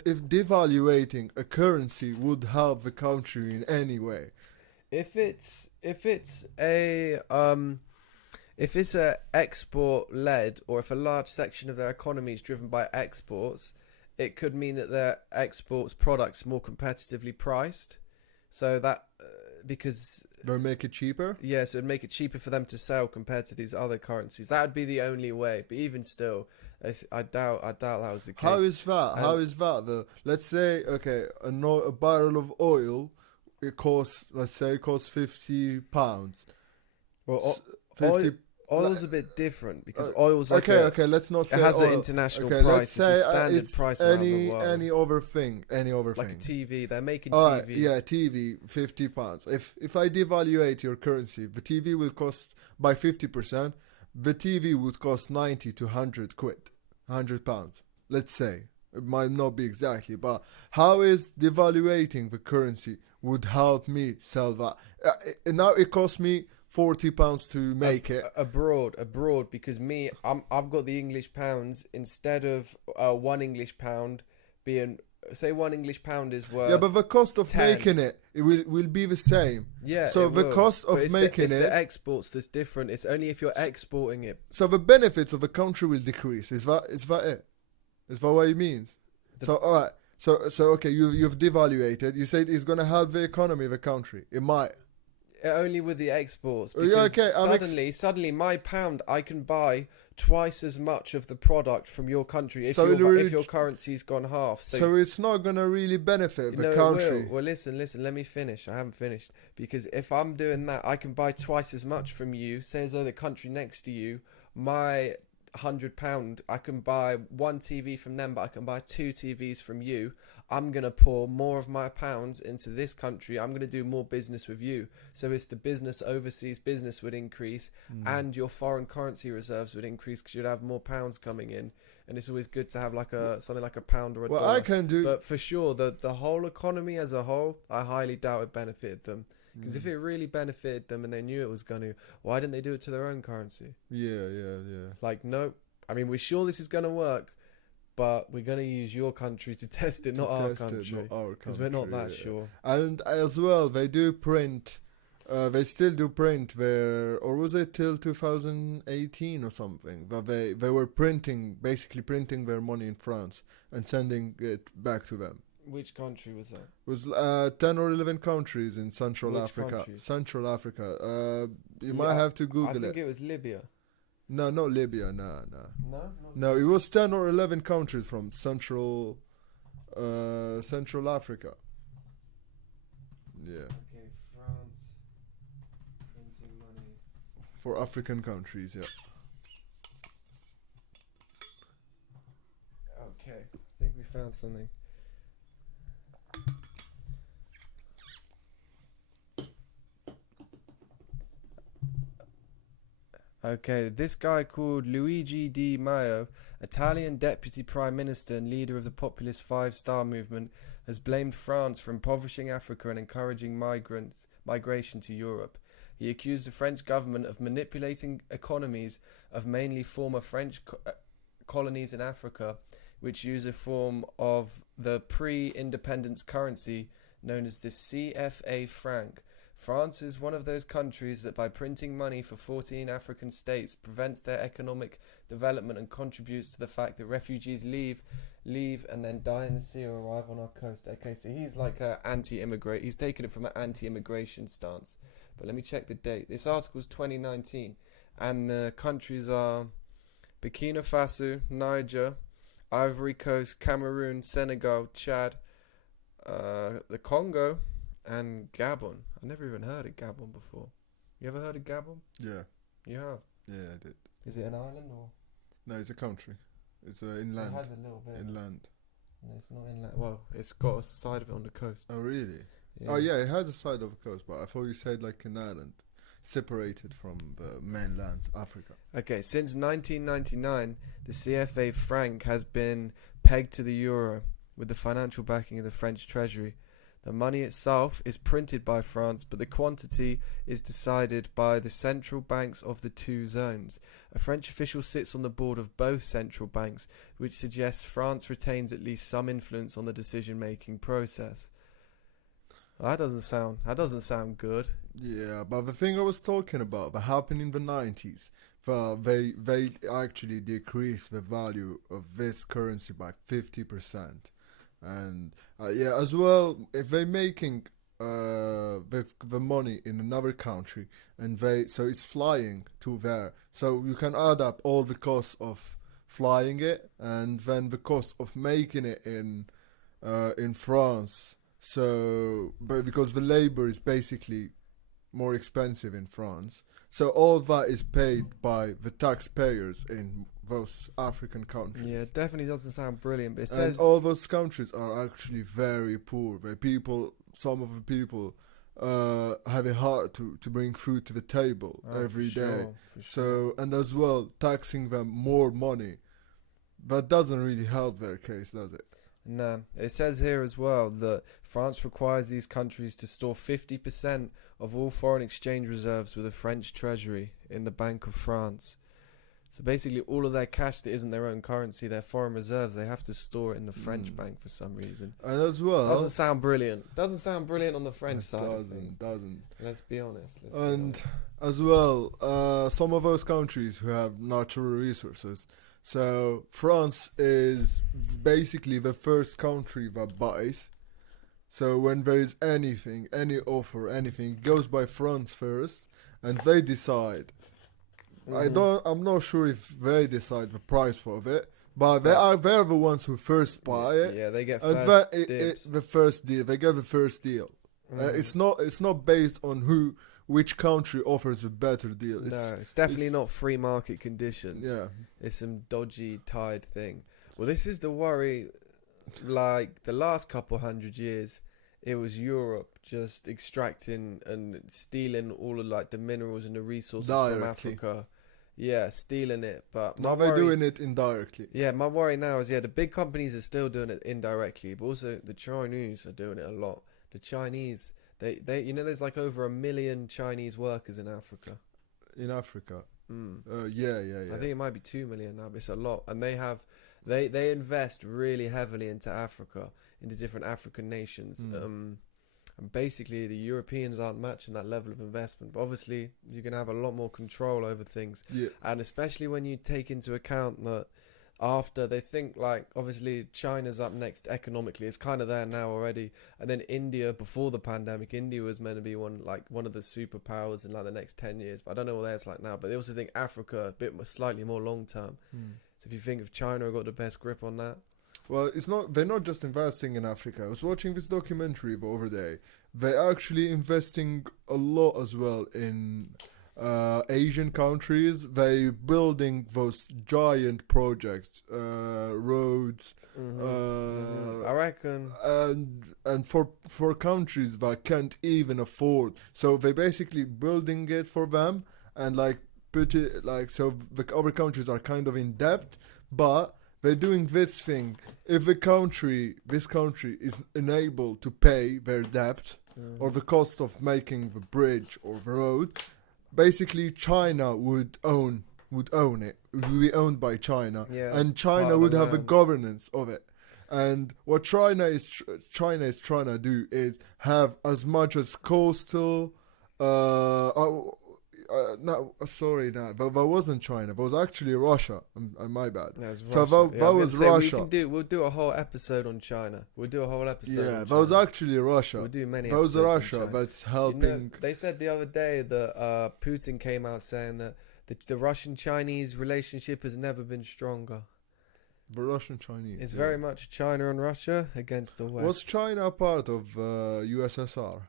if devaluating a currency would help the country in any way. If it's a export led, or if a large section of their economy is driven by exports, it could mean that their exports products more competitively priced. So that because They'll make it cheaper. yes, it would make it cheaper for them to sell compared to these other currencies. That would be the only way. But even still, I doubt that was the case. How is that? How is that though? Let's say okay, a barrel of oil, it costs, let's say it costs £50. Well, 50. oil's a bit different because oil's like okay. Let's not say it has oil. an international Okay, price. let's say it's a standard it's price around the world. any other thing, like a TV. They're making Alright, TV. yeah, TV, £50. If I devaluate your currency, the TV will cost by 50%. The TV would cost 90 to 100 quid, £100. Let's say it might not be exactly, but how is devaluating the currency would help me sell that? Now it costs me £40 to make it abroad because I've got the English pounds instead of one English pound being, say one English pound is worth, yeah, but the cost of 10. making it will be the same. Yeah, so it the will. cost But of it's making it's it, the exports that's different. It's only if you're exporting it. so the benefits of the country will decrease. Is that it? Is that what it means? So alright, so okay, you've devaluated. You said it's gonna help the economy of the country. It might. Only with the exports. Oh, Because yeah, okay, suddenly my pound, I can buy twice as much of the product from your country if, So if your currency's gone half. So it's not gonna really benefit the no, country. it will. Well, listen, let me finish. I haven't finished. Because if I'm doing that, I can buy twice as much from you. Say as though the country next to you, my £100, I can buy one TV from them, but I can buy two TVs from you. I'm going to pour more of my pounds into this country. I'm going to do more business with you. So it's the business, overseas business would increase, and your foreign currency reserves would increase because you'd have more pounds coming in. And it's always good to have like something like a pound or a Well, dollar. I can do. But for sure, the whole economy as a whole, I highly doubt it benefited them. Because if it really benefited them and they knew it was going to, why didn't they do it to their own currency? Yeah. Like, no. I mean, we're sure this is going to work, but we're going to use your country to test it, not our country. Because we're not that sure. And as well, they do print. They still do print or was it till 2018 or something? But they were basically printing their money in France and sending it back to them. Which country was that? It was 10 or 11 countries in Central Which Africa. countries? Central Africa. You might have to Google it. I think it was Libya. No, not Libya. No. No? No, it was 10 or 11 countries from Central Africa. Yeah. Okay, France, printing money. For African countries, yeah. Okay, I think we found something. Okay, this guy called Luigi Di Maio, Italian deputy prime minister and leader of the populist Five Star movement, has blamed France for impoverishing Africa and encouraging migration to Europe. He accused the French government of manipulating economies of mainly former French colonies in Africa, which use a form of the pre-independence currency known as the CFA franc. France is one of those countries that by printing money for 14 African states prevents their economic development and contributes to the fact that refugees leave and then die in the sea or arrive on our coast. Okay, so he's like anti-immigrant. He's taken it from an anti-immigration stance. But let me check the date. This article is 2019 and the countries are Burkina Faso, Niger, Ivory Coast, Cameroon, Senegal, Chad, the Congo, and Gabon. I never even heard of Gabon before. You ever heard of Gabon? Yeah. You have? Yeah, I did. Is it an island or? No, it's a country. It's inland. It has a little bit. Inland. No, it's not inland. Well, it's got a side of it on the coast. Oh, really? Yeah. Oh, yeah, it has a side of the coast, but I thought you said like an island, separated from the mainland, Africa. Okay, since 1999, the CFA franc has been pegged to the euro with the financial backing of the French Treasury. The money itself is printed by France, but the quantity is decided by the central banks of the two zones. A French official sits on the board of both central banks, which suggests France retains at least some influence on the decision-making process. Well, that doesn't sound good. Yeah, but the thing I was talking about that happened in the 90s, they actually decreased the value of this currency by 50%. And yeah, as well, if they're making the money in another country, and so it's flying to there, so you can add up all the costs of flying it and then the cost of making it in France. So, but because the labor is basically more expensive in France, so all that is paid by the taxpayers in those African countries. Yeah, it definitely doesn't sound brilliant, but it And says... all those countries are actually very poor. Some of the people have it hard to bring food to the table every day. So, and as well, taxing them more money. That doesn't really help their case, does it? No, it says here as well that France requires these countries to store 50% of all foreign exchange reserves with the French treasury in the Bank of France. So basically all of their cash that isn't their own currency, their foreign reserves, they have to store it in the French bank for some reason. And as well... Doesn't sound brilliant. Doesn't sound brilliant on the French side of things. Doesn't. Let's be honest. As well, some of those countries who have natural resources. So France is basically the first country that buys. So when there is anything, any offer, anything, it goes by France first, and they decide. I'm not sure if they decide the price for it, but they're the ones who first buy it. Yeah, they get and first dibs. the first deal. They get the first deal. It's not based on which country offers a better deal. It's definitely not free market conditions. Yeah, it's some dodgy tied thing. Well, this is the worry. Like the last couple hundred years, it was Europe just extracting and stealing all of like the minerals and the resources from Africa. Yeah, stealing it. But now they're doing it indirectly. Yeah, my worry now is the big companies are still doing it indirectly, but also the Chinese are doing it a lot. The Chinese, they there's like over 1 million Chinese workers in Africa. In Africa. Yeah. I think it might be 2 million now, but it's a lot. And they invest really heavily into Africa, into different African nations. And basically the Europeans aren't matching that level of investment. But obviously you're going to have a lot more control over things. Yeah. And especially when you take into account that after they think like obviously China's up next economically, it's kind of there now already, and then India before the pandemic, India was meant to be one of the superpowers in like the next 10 years, but I don't know what that's like now. But they also think Africa a bit more, slightly more long term. So if you think if China got the best grip on that, well, they're not just investing in Africa. I was watching this documentary the other day. They're actually investing a lot as well in Asian countries. They building those giant projects, roads. I reckon, and for countries that can't even afford, so they basically building it for them and like put it like so the other countries are kind of in debt, but they're doing this thing. If this country is unable to pay their debt or the cost of making the bridge or the road, basically China would own it. It would be owned by China, and China would have the governance of it. And what China is trying to do is have as much as coastal. But that wasn't China. That was actually Russia. My bad. Yeah, so that was Russia. We'll do a whole episode on China. We'll do a whole episode. Yeah, that was actually Russia. We'll do many. That was Russia that's helping. They said the other day that Putin came out saying that the Russian-Chinese relationship has never been stronger. The Russian-Chinese. It's very much China and Russia against the West. Was China part of USSR?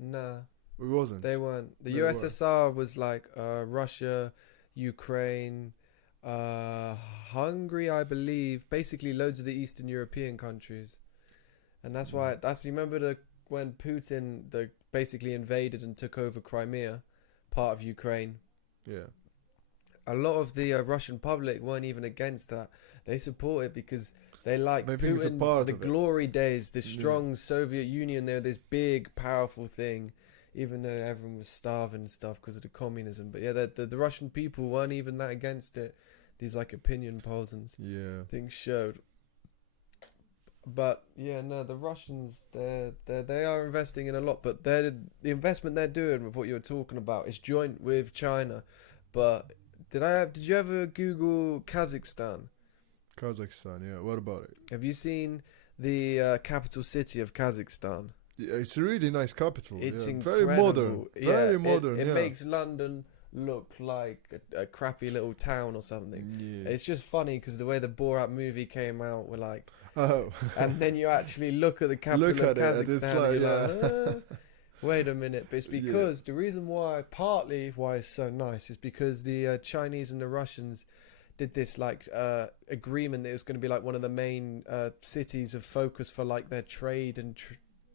Nah. It wasn't. They weren't. The USSR was like Russia, Ukraine, Hungary, I believe. Basically, loads of the Eastern European countries, and that's why. You remember when Putin basically invaded and took over Crimea, part of Ukraine. Yeah. A lot of the Russian public weren't even against that. They support it because They like They think it's a Putin's part the of it. glory days, the Yeah. strong Soviet Union. They're this big, powerful thing, even though everyone was starving and stuff because of the communism. But yeah, the Russian people weren't even that against it. These like opinion polls and Yeah. things showed. But yeah, no, the Russians they are investing in a lot, but the investment they're doing with what you're talking about is joint with China. But did you ever Google Kazakhstan? Kazakhstan, yeah. What about it? Have you seen the capital city of Kazakhstan? Yeah, it's a really nice capital. It's yeah. incredible. Very modern. Yeah, Very modern. It yeah. makes London look like a crappy little town or something. Yeah. It's just funny because the way the Borat movie came out, we're like, Oh. and then you actually look at the capital Look of at it, and it's Kazakhstan, like, and you're yeah. like, wait a minute. But it's Yeah. because the reason why, partly why it's so nice, is because the Chinese and the Russians did this like agreement that it was going to be like one of the main cities of focus for like their trade and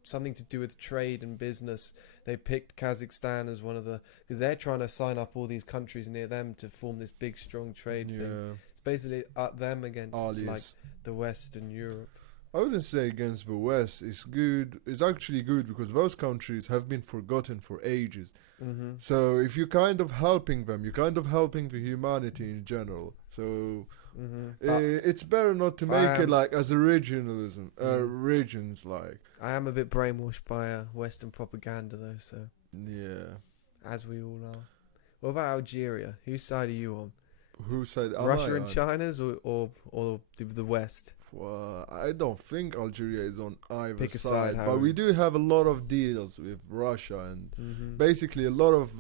something to do with trade and business. They picked Kazakhstan as one of the, because they're trying to sign up all these countries near them to form this big strong trade thing. Yeah. It's basically them against Allies. like the West and Europe. I wouldn't say against the West. It's good. It's actually good because those countries have been forgotten for ages. Mm-hmm. So if you're kind of helping them, you're kind of helping the humanity in general. So it's better not to make it like as a regionalism, regions like. I am a bit brainwashed by Western propaganda though, so Yeah. as we all are. What about Algeria? Whose side are you on? Who said Russia and China's or the West? Well, I don't think Algeria is on either Pick a side, side, but we Haroun. do have a lot of deals with Russia and basically a lot of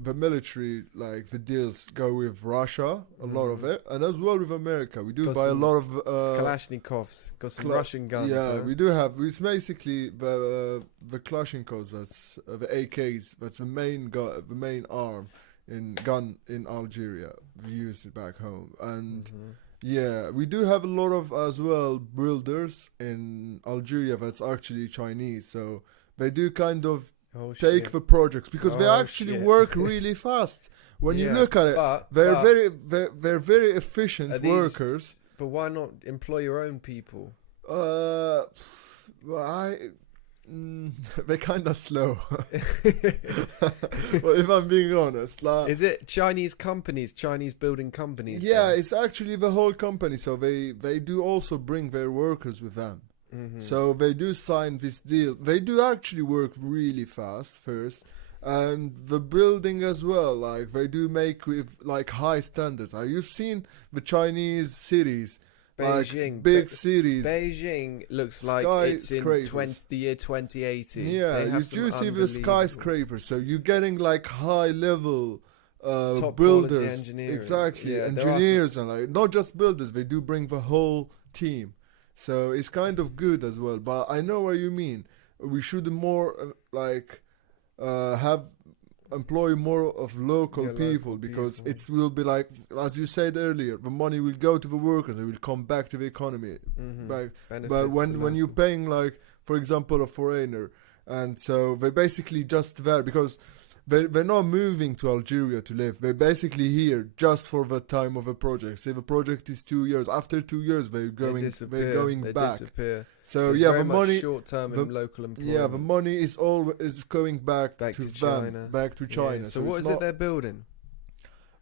the military, like the deals go with Russia, a lot of it, and as well with America. We do Got buy a some lot of Kalashnikovs, got some Russian guns. Yeah, huh? we do have. It's basically the Kalashnikovs. That's the AKs. That's the main arm in gun in Algeria. We use it back home, and yeah, we do have a lot of as well builders in Algeria that's actually Chinese. So they do kind of take shit. the projects because they Oh, actually shit. work really fast. When you Yeah, look at it, but they're very efficient Are these- workers. But why not employ your own people? Well, they're kind of slow. Well, if I'm being honest, like, Is it Chinese companies, Chinese building companies? yeah, then? it's actually the whole company. So they do also bring their workers with them. So they do sign this deal. They do actually work really fast first, and the building as well. Like they do make with like high standards. You've seen the Chinese cities, Beijing, like big cities. Beijing looks like it's in Skyscrapers. the year 2080. Yeah, They you have some do see the unbelievable skyscrapers. So you're getting like high level top builders, quality engineering. exactly, Yeah, there are engineers, and like not just builders. They do bring the whole team. So it's kind of good as well. But I know what you mean. We should more have employ more of local Yeah, people local because people. it will be like, as you said earlier, the money will go to the workers. It will come back to the economy. Back. Benefits But the when you're local. paying, like, for example, a foreigner, and so they basically just there because they're not moving to Algeria to live. They're basically here just for the time of a project. Say the project is 2 years. After 2 years, they're going They back. disappear. So it's yeah, very the much money. short-term the- and local employment. Yeah, the money is going back Back to to them, China. back to Yeah, China. So what it's is it not- they're building?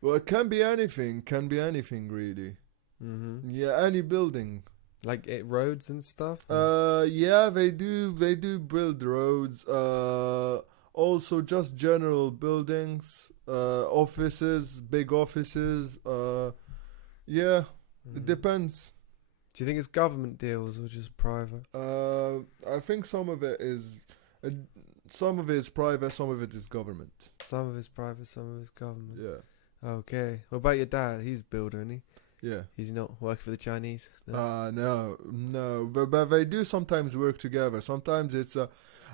Well, it can be anything. Can be anything really. Yeah, any building. Like roads and stuff. Yeah, they do build roads. Also just general buildings, offices, big offices. Yeah, it depends. Do you think it's government deals or just private? I think some of it is private, some of it is government. Some of it's private, some of it's government. Yeah, Okay. What about your dad? He's a builder, isn't he? yeah. He's not working for the Chinese. No, but they do sometimes work together. Sometimes it's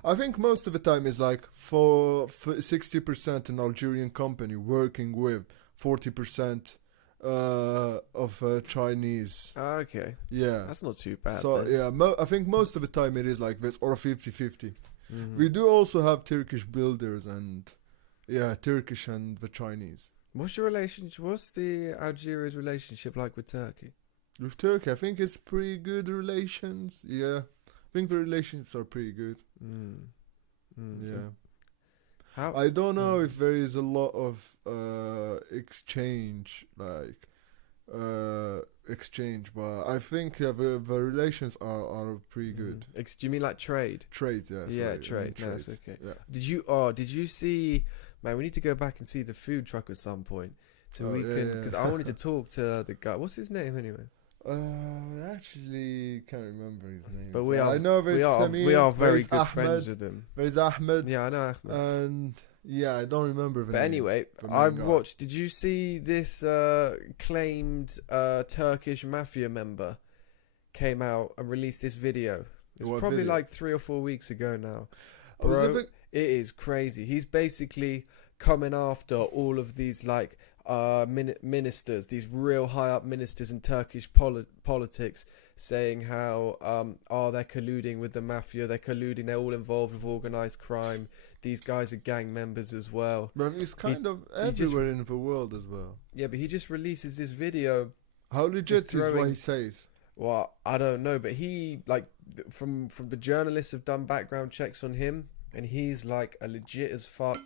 I think most of the time is like for 60% an Algerian company working with 40% of Chinese. Okay. Yeah. That's not too bad. So then. yeah, I think most of the time it is like this, or 50-50. Mhm. We do also have Turkish builders and Turkish and the Chinese. What's your relationship? What's the Algeria's relationship like with Turkey? With Turkey, I think it's pretty good relations. Yeah, I think the relations are pretty good. Mm. Mm. Yeah. How? I don't know Mm. if there is a lot of exchange, exchange, but I think the relations are pretty good. Do you mean like trade? Trades, yeah. Yeah, Sorry, I trade. mean No, it's trades. okay. Yeah. Did you see? Man, we need to go back and see the food truck at some point, so Oh, we yeah, can. yeah. Because I wanted to talk to the guy. What's his name anyway? I actually can't remember his name. But I know there's Samir, we are very there's good Ahmed, friends with him. there's Ahmed, Yeah, I know Ahmed. and yeah, I don't remember the But name. anyway, the I main guy. watched. Did you see this claimed Turkish mafia member came out and released this video? It's What probably video? like 3 or 4 weeks ago now. Oh, is Bro, it the- it is crazy. He's basically coming after all of these like ministers, these real high up ministers in Turkish politics, saying how they're colluding with the mafia, they're colluding, they're all involved with organized crime. These guys are gang members as well. But it's kind of just- everywhere in the world as well. Yeah, but he just releases this video. How legit is what throwing- he says? Well, I don't know, but he like from the journalists have done background checks on him, and he's like a legit as fuck,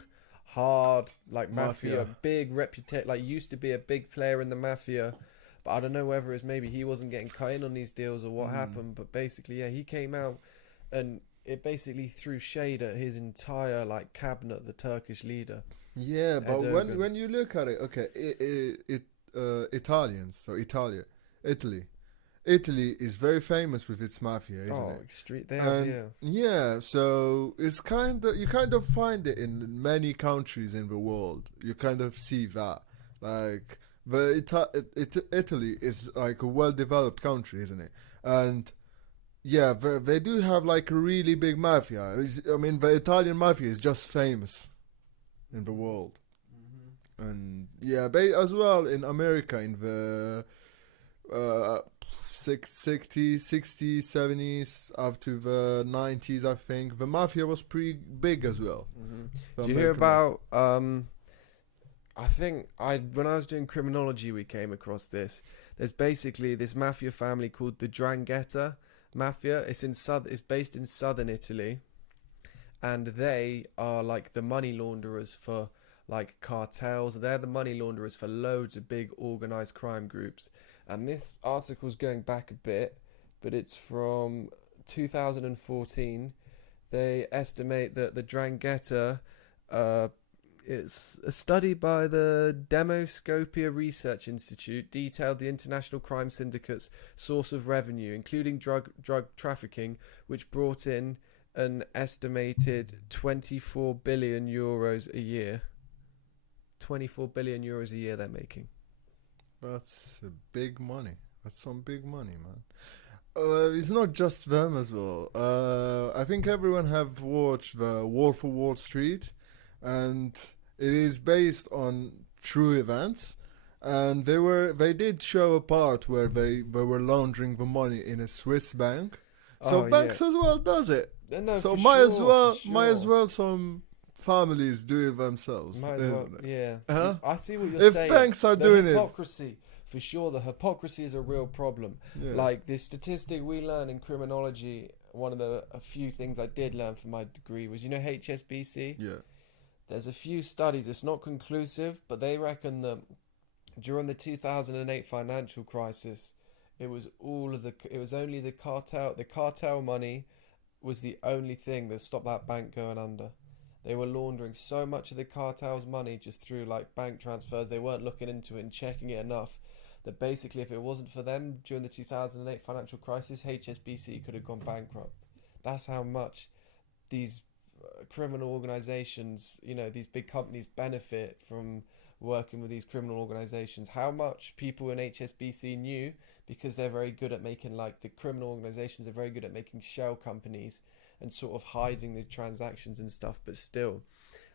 hard like mafia, Mafia. big reputation. Like used to be a big player in the mafia, but I don't know whether it's maybe he wasn't getting cut in on these deals or what happened. But basically, yeah, he came out and it basically threw shade at his entire like cabinet, the Turkish leader. Yeah, but Erdogan. when you look at it, okay, Italians, so Italy is very famous with its mafia, isn't it? Extreme. They have, And yeah. yeah, so it's you kind of find it in many countries in the world. You kind of see that, like Italy is like a well-developed country, isn't it? And yeah, they do have like a really big mafia. I mean, the Italian mafia is just famous in the world. And yeah, as well in America in the 60s, 70s up to the 90s, I think the mafia was pretty big as well. The Do you hear American about? I think when I was doing criminology, we came across this. There's basically this mafia family called the 'Drangheta mafia. It's based in southern Italy, and they are like the money launderers for like cartels. They're the money launderers for loads of big organized crime groups. And this article's going back a bit, but it's from 2014. They estimate that the 'Drangheta, it's a study by the Demoscopia Research Institute, detailed the international crime syndicate's source of revenue, including drug trafficking, which brought in an estimated 24 billion euros a year. 24 billion euros a year they're making. That's big money. That's some big money, man. It's not just them as well. I think everyone have watched the Wolf of Wall Street, and it is based on true events. And they did show a part where they were laundering the money in a Swiss bank. So banks as well does it. No, So for might as sure, well for might as sure. well some families do it themselves. Might as well, isn't it? yeah. Huh? I see what you're If saying. banks are The doing it, hypocrisy, for sure. The hypocrisy is a real problem. yeah. Like this statistic we learn in criminology. One of a few things I did learn from my degree was, HSBC. yeah. There's a few studies. It's not conclusive, but they reckon that during the 2008 financial crisis, it was only the cartel. The cartel money was the only thing that stopped that bank going under. They were laundering so much of the cartel's money just through like bank transfers. They weren't looking into it and checking it enough. That basically, if it wasn't for them during the 2008 financial crisis, HSBC could have gone bankrupt. That's how much these criminal organizations, these big companies benefit from working with these criminal organizations. How much people in HSBC knew, because they're very good at making, like, the criminal organizations are very good at making shell companies and sort of hiding the transactions and stuff. But still,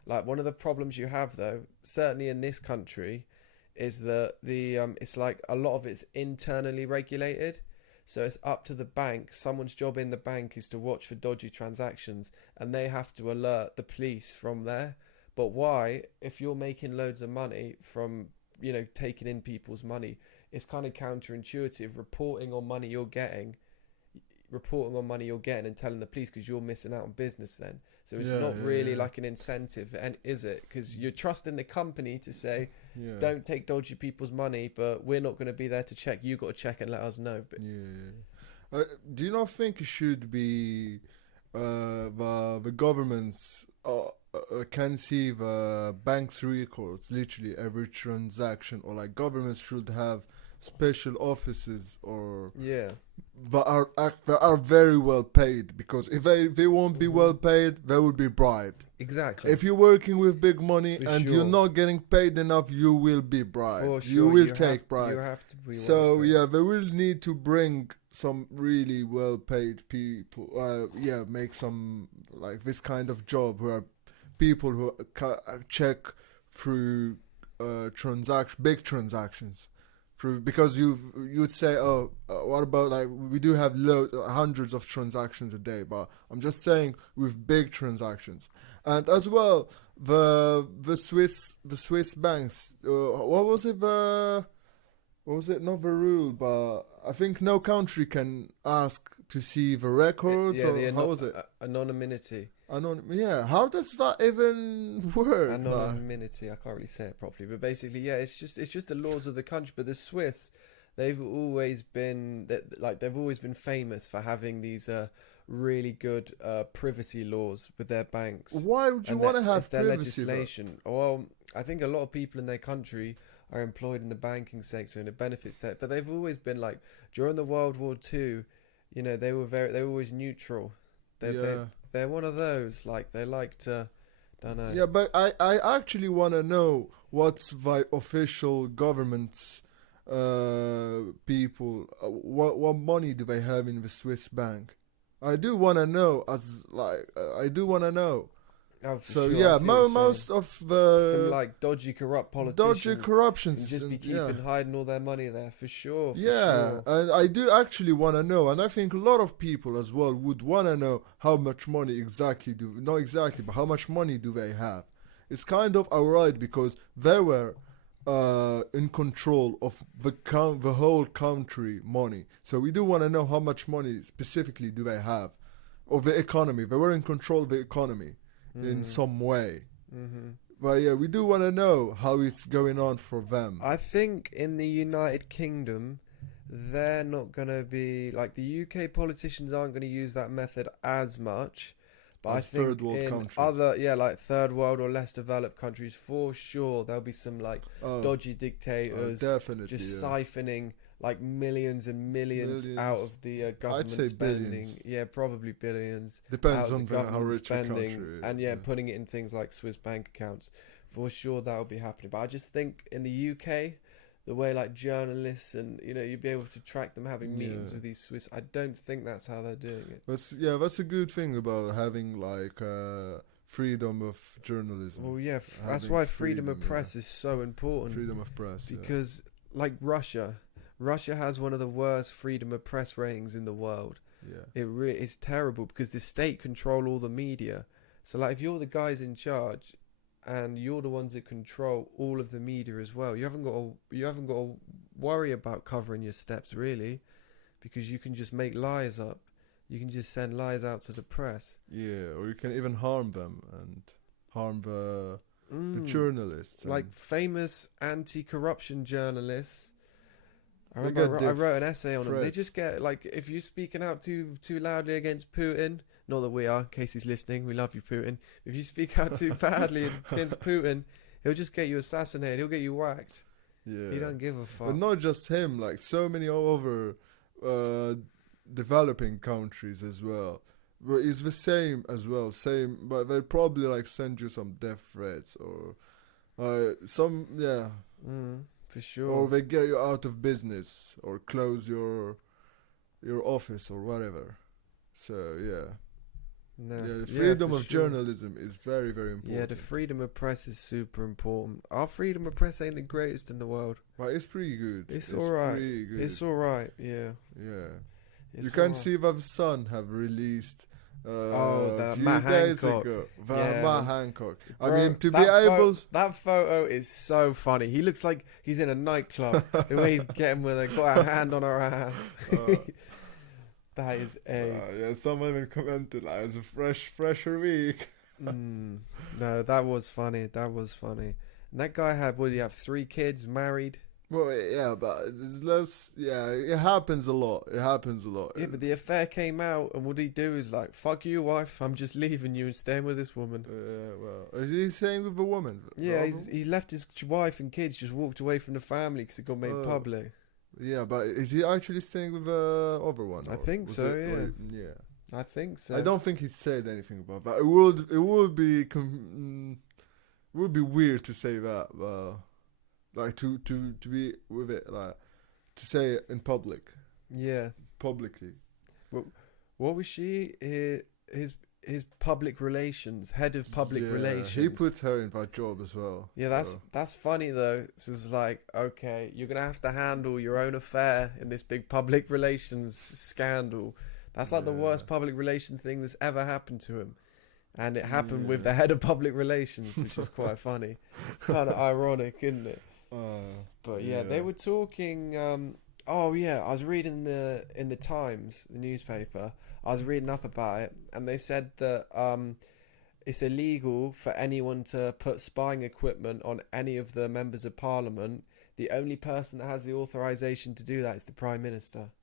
like, one of the problems you have, though, certainly in this country, is that it's like a lot of it's internally regulated. So it's up to the bank. Someone's job in the bank is to watch for dodgy transactions, and they have to alert the police from there. But why, if you're making loads of money from, taking in people's money, it's kind of counterintuitive reporting on money you're getting and telling the police, because you're missing out on business then. So it's not really like an incentive, and is it? Because you're trusting the company to say, don't take dodgy people's money, but we're not going to be there to check. You got to check and let us know. But do you not think it should be the governments can see the bank's records, literally every transaction, or like governments should have special offices or that are very well paid, because if they won't be well paid, they will be bribed. Exactly. If you're working with big money you're not getting paid enough, you will be bribed. For sure. You will take bribe. You have to be so they will need to bring some really well paid people. Make some like this kind of job where people who check through big transactions. Because you'd say, what about, like, we do have hundreds of transactions a day, but I'm just saying with big transactions. And as well, the Swiss banks, what was it not the rule, but I think no country can ask to see the records, how was it? Anonymity. How does that even work? Anonymity. I can't really say it properly, but basically, it's just the laws of the country. But the Swiss, they've always been famous for having these really good privacy laws with their banks. Why would you want to have their privacy? legislation? Well, I think a lot of people in their country are employed in the banking sector, and it benefits that. But they've always been like, during the World War II, they were always neutral. They're one of those, like, they like to, don't know. Yeah, but I actually want to know what's the official government's people, what money do they have in the Swiss bank? I do want to know, Oh, so sure, most of the some like dodgy corruptions corruptions just be hiding all their money there for sure. And I do actually want to know, and I think a lot of people as well would want to know how much money but how much money do they have. It's kind of alright because they were in control of the whole country money, so we do want to know how much money specifically do they have, or the economy. They were in control of the economy in some way. But we do want to know how it's going on for them. I think in the United Kingdom, they're not going to be, like, the UK politicians aren't going to use that method as much. But I think third world in countries. other, like third world or less developed countries, for sure, there'll be some like dodgy dictators definitely, siphoning like millions and millions out of the government I'd say spending. billions. Yeah, probably billions. Depends on how rich the country. And putting it in things like Swiss bank accounts. For sure, that'll be happening. But I just think in the UK, the way like journalists and you'd be able to track them having meetings with these Swiss, I don't think that's how they're doing it. That's a good thing about having like freedom of journalism. Well, that's why freedom of press is so important. Freedom of press, because like Russia has one of the worst freedom of press ratings in the world. It's terrible because the state control all the media. So like if you're the guys in charge and you're the ones that control all of the media as well, you haven't got to worry about covering your steps really, because you can just make lies up. You can just send lies out to the press. Or you can even harm them and harm the journalists. Like famous anti-corruption journalists. I remember I wrote an essay on them. They just get, like, if you're speaking out too loudly against Putin, not that we are, in case he's listening, we love you, Putin. If you speak out too badly against Putin, he'll just get you assassinated. He'll get you whacked. He don't give a fuck. But not just him, like so many other developing countries as well. But it's the same as well. But they'll probably like send you some death threats or some. For sure. Or they get you out of business or close your office or whatever. So the freedom of journalism is very, very important. Yeah, the freedom of press is super important. Our freedom of press ain't the greatest in the world, but it's pretty good. It's alright. It's alright. Yeah. You can see that the Sun have released That few Matt days Hancock. ago. Yeah, Matt man. Hancock. I Bro, mean, to be able. that photo is so funny. He looks like he's in a nightclub. The way he's getting with her, got a hand on her ass. That is a. Yeah, someone even commented like it's a fresher week. No, that was funny. That was funny. And that guy had, what did he have? 3 kids, married. Well, yeah, but it happens a lot. It happens a lot. Yeah, but the affair came out, and what he do is like, "Fuck you, wife. I'm just leaving you and staying with this woman." Well, is he staying with a woman? Yeah, he left his wife and kids, just walked away from the family because it got made public. Yeah, but is he actually staying with the other one? I think so. Yeah. I think so. I don't think he said anything about that. It would be weird to say that, like to be with it, like to say it in publicly. What was she? His public relations, head of public relations. He put her in that job as well. Yeah, that's funny though. It's like, okay, you're gonna have to handle your own affair in this big public relations scandal. That's like the worst public relations thing that's ever happened to him. And it happened with the head of public relations, which is quite funny. It's kind of ironic, isn't it? But yeah, they were talking. I was reading in the Times, the newspaper. I was reading up about it, and they said that it's illegal for anyone to put spying equipment on any of the members of Parliament. The only person that has the authorization to do that is the Prime Minister.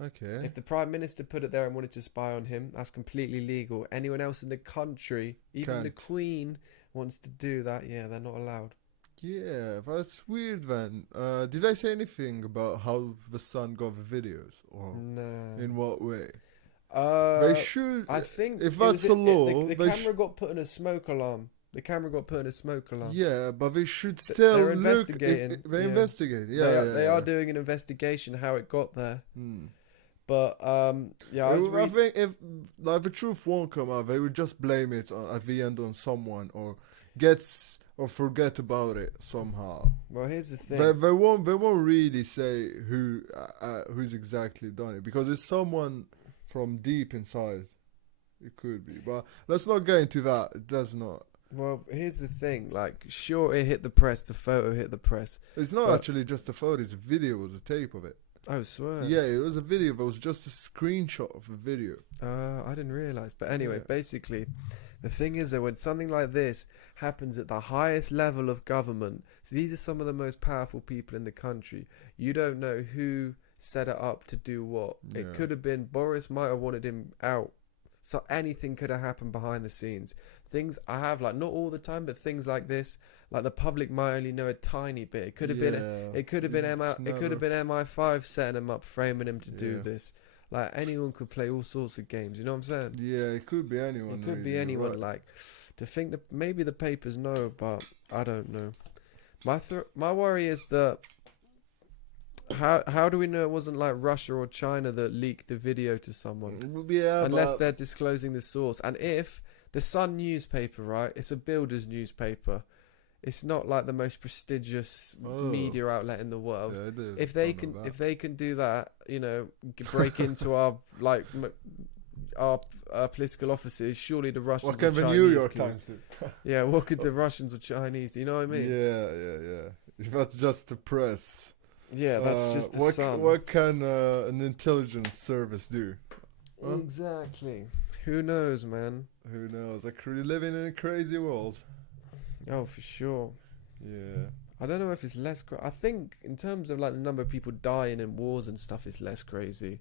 Okay. If the Prime Minister put it there and wanted to spy on him, that's completely legal. Anyone else in the country, even the Queen, wants to do that, yeah, they're not allowed. Yeah, that's weird, man. Did I say anything about how the son got the videos, or in what way? They should. I think if that's the law, the camera got put in a smoke alarm. The camera got put in a smoke alarm. Yeah, but they should still they're look. investigating. They investigate. They are doing an investigation how it got there. But I think if like the truth won't come out, they would just blame it at the end on someone, or forget about it somehow. Well, here's the thing. They won't really say who's exactly done it, because it's someone from deep inside. It could be, but let's not get into that. It does not. Well, here's the thing. Like, sure, it hit the press. The photo hit the press. It's not actually just a photo. It's a video. It was a tape of it. I swear. Yeah, it was a video. But it was just a screenshot of a video. I didn't realize. But anyway, basically, the thing is that when something like this happens at the highest level of government, so these are some of the most powerful people in the country. You don't know who set it up to do what. Yeah. It could have been Boris might have wanted him out. So anything could have happened behind the scenes. Things I have, like, not all the time, but things like this, like the public might only know a tiny bit. It could have been MI5 setting him up, framing him to do this. Like, anyone could play all sorts of games. You know what I'm saying? Yeah, it could be anyone. It could be anyone. Right. Like, to think that maybe the papers know, but I don't know. My worry is that how do we know it wasn't like Russia or China that leaked the video to someone? Yeah, unless they're disclosing the source. And if the Sun newspaper, right, it's a builder's newspaper. It's not like the most prestigious media outlet in the world. Yeah, if they can do that, you know, break into our political offices, surely the Russians. What can the New York Times do? Yeah, what could the Russians or Chinese? You know what I mean? Yeah. If that's just the press. Yeah, that's just the Sun. What can an intelligence service do? Exactly. Who knows, man? Who knows? Like, we're living in a crazy world. Oh, for sure. Yeah. I don't know if it's less. I think in terms of like the number of people dying in wars and stuff, it's less crazy.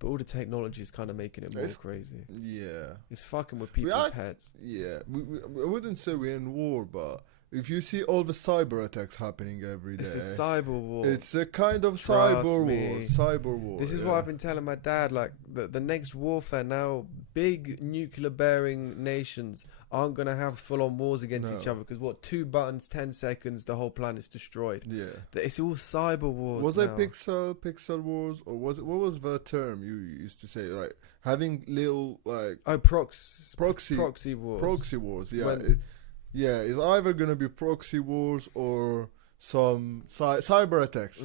But all the technology is kind of making it more crazy. Yeah. It's fucking with people's heads. Yeah. I wouldn't say we're in war, but if you see all the cyber attacks happening every day. It's a cyber war. It's a kind of cyber war. Cyber war. This is what I've been telling my dad. Like, the next warfare now, big nuclear-bearing nations aren't going to have full-on wars against each other. Because 2 buttons, 10 seconds, the whole planet's destroyed. Yeah. It's all cyber wars. Was it pixel wars? Or was it, what was the term you used to say? Like, having little, like... Oh, proxy wars. Proxy wars, yeah. It's either going to be proxy wars or some cyber attacks.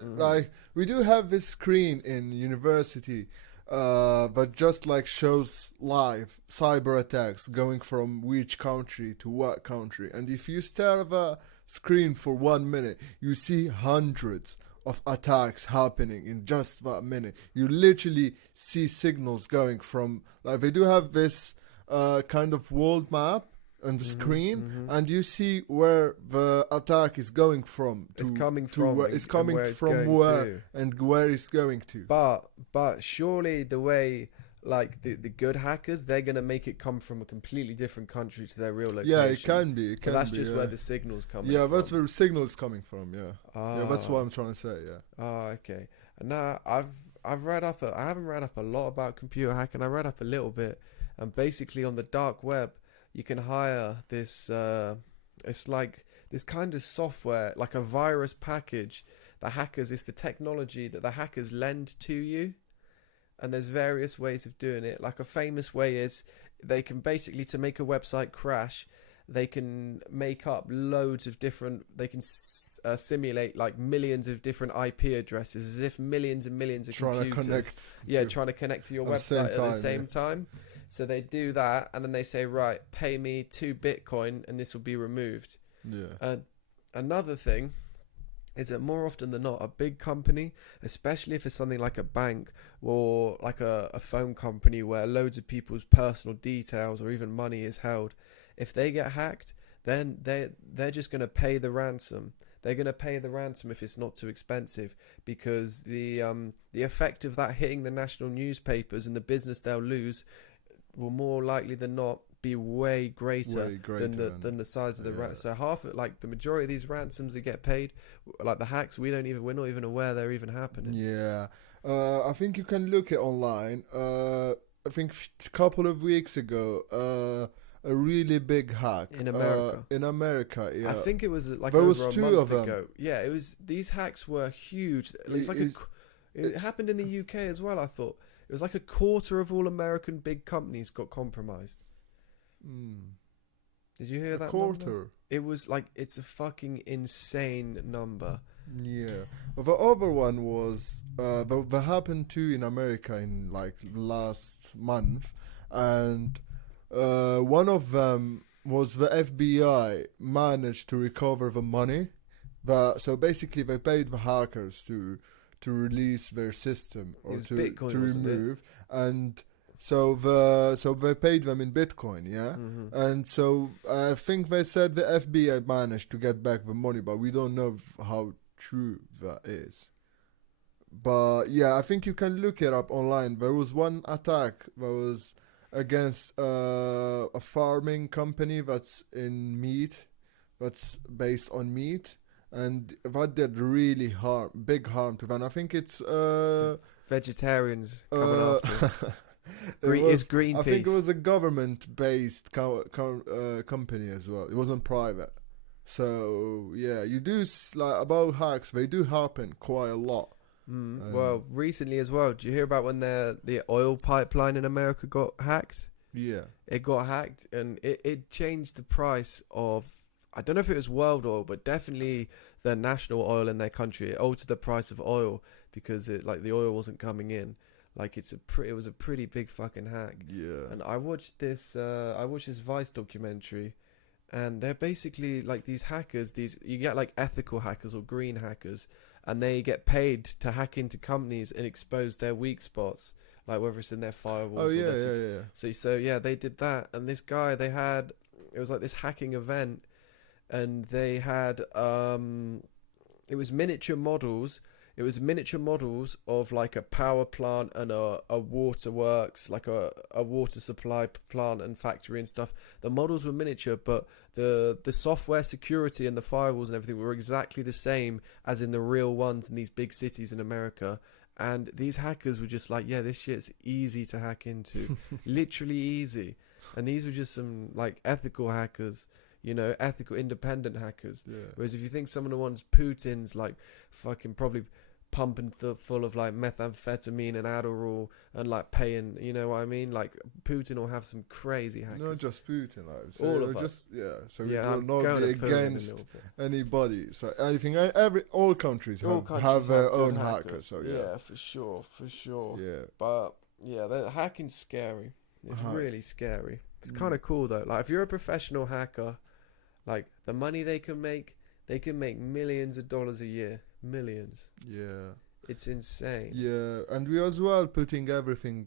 Like, we do have this screen in university that just like shows live cyber attacks going from which country to what country. And if you stare at the screen for 1 minute, you see hundreds of attacks happening in just that minute. You literally see signals going from, like, they do have this kind of world map on the screen, and you see where the attack is going from. It's coming from. It's coming and from where and where it's going to. But surely the way, like the good hackers, they're gonna make it come from a completely different country to their real location. Yeah, it can be. It can that's be, just where the signals come from. Yeah, that's where the signals coming from. Yeah, that's what I'm trying to say. Yeah. Oh, okay. And now I've read up. I haven't read up a lot about computer hacking. I read up a little bit, and basically on the dark web, you can hire this. It's like this kind of software, like a virus package. The hackers, it's the technology that the hackers lend to you. And there's various ways of doing it. Like a famous way is they can basically, to make a website crash, they can make up loads of different, they can simulate like millions of different IP addresses, as if millions and millions of computers trying to connect to your website at the same time. So they do that, and then they say, right, pay me 2 Bitcoin and this will be removed. Yeah. Another thing is that more often than not, a big company, especially if it's something like a bank or like a phone company where loads of people's personal details or even money is held, if they get hacked, then they're just going to pay the ransom. They're going to pay the ransom if it's not too expensive, because the effect of that hitting the national newspapers and the business they'll lose will more likely than not be way greater than the size of the ransom. So half of, like, the majority of these ransoms that get paid, like the hacks, we're not even aware they're even happening. Yeah. I think you can look it online. I think a couple of weeks ago, a really big hack in America. Yeah. I think it was like there over was a 2 month of them. ago. Yeah, it was. These hacks were huge. It was like it happened in the UK as well. I thought it was like a quarter of all American big companies got compromised. Did you hear that? Quarter. Number? It was like, it's a fucking insane number. Yeah. Well, the other one was that happened too in America in like last month, and one of them was the FBI managed to recover the money. So basically they paid the hackers to release their system or to Bitcoin, to remove, and so they paid them in Bitcoin, yeah. And so I think they said the FBI managed to get back the money, but we don't know how true that is. But yeah, I think you can look it up online. There was one attack that was against a farming company that's in meat, that's based on meat, and that did really big harm to them. I think it's vegetarians coming after. It's Greenpeace. I think it was a government-based company as well. It wasn't private. So yeah, you do like about hacks. They do happen quite a lot. Well, recently as well. Do you hear about when the oil pipeline in America got hacked? Yeah, it got hacked, and it changed the price of, I don't know if it was world oil, but definitely the national oil in their country. It altered the price of oil because the oil wasn't coming in. Like it was a pretty big fucking hack. Yeah. And I watched this Vice documentary, and they're basically like these hackers. You get like ethical hackers or green hackers, and they get paid to hack into companies and expose their weak spots, like whether it's in their firewalls. Oh yeah. So yeah, they did that, and this guy, it was like this hacking event, and they had it was miniature models. It was miniature models of like a power plant and a waterworks, like a water supply plant and factory and stuff. The models were miniature, but the software security and the firewalls and everything were exactly the same as in the real ones in these big cities in America. And these hackers were just like, yeah, this shit's easy to hack into. Literally easy. And these were just some like ethical hackers. Ethical independent hackers. Yeah. Whereas if you think some of the ones Putin's like fucking probably pumping full of like methamphetamine and Adderall and like paying, you know what I mean? Like Putin will have some crazy hackers. Not just Putin, like so all of us. So we will not be against anybody. So anything, all countries have their own hackers. So yeah, for sure. Yeah. But Yeah, the hacking's scary. It's Hi. really scary. It's Mm. kind of cool though. Like if you're a professional hacker, like the money they can make millions of dollars a year. Millions. Yeah. It's insane. Yeah, and we as well putting everything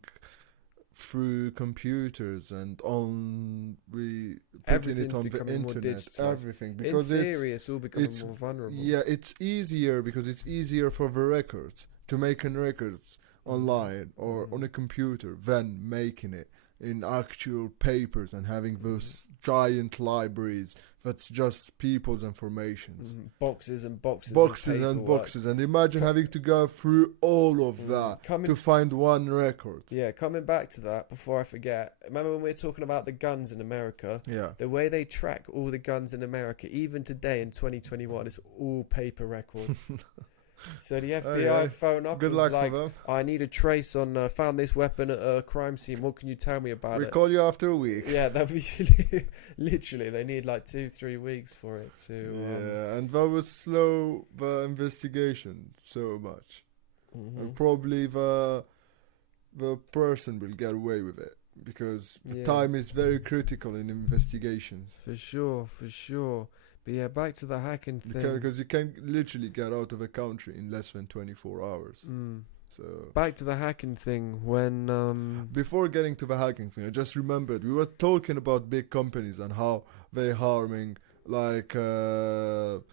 through computers and on we putting it Everything's on the becoming more internet, digitalized. everything In because theory, it's all becoming it's more vulnerable. yeah, it's easier because it's easier for the records to make an records online or Mhm. on a computer than making it in actual papers and having those giant libraries that's just people's informations. Boxes and boxes. Boxes of and paperwork. boxes, and imagine having to go through all of Mm. that Coming to find one record. Yeah, coming back to that before I forget. Remember when we were talking about the guns in America? Yeah. The way they track all the guns in America, even today in 2021, is all paper records. So the FBI yeah. phone up Good and luck was like, for them. I need a trace on, found this weapon at a crime scene. What can you tell me about We it? call you after a week. Yeah, that'd be literally, they need like 2-3 weeks for it to. Yeah, and that would slow the investigation so much. Mhm. And probably the person will get away with it because Yeah. time is very critical in investigations. For sure, for sure. But yeah, back to the hacking thing. Because you can literally get out of a country in less than 24 hours. So Back to the hacking thing when before getting to the hacking thing, I just remembered we were talking about big companies and how they're harming, like how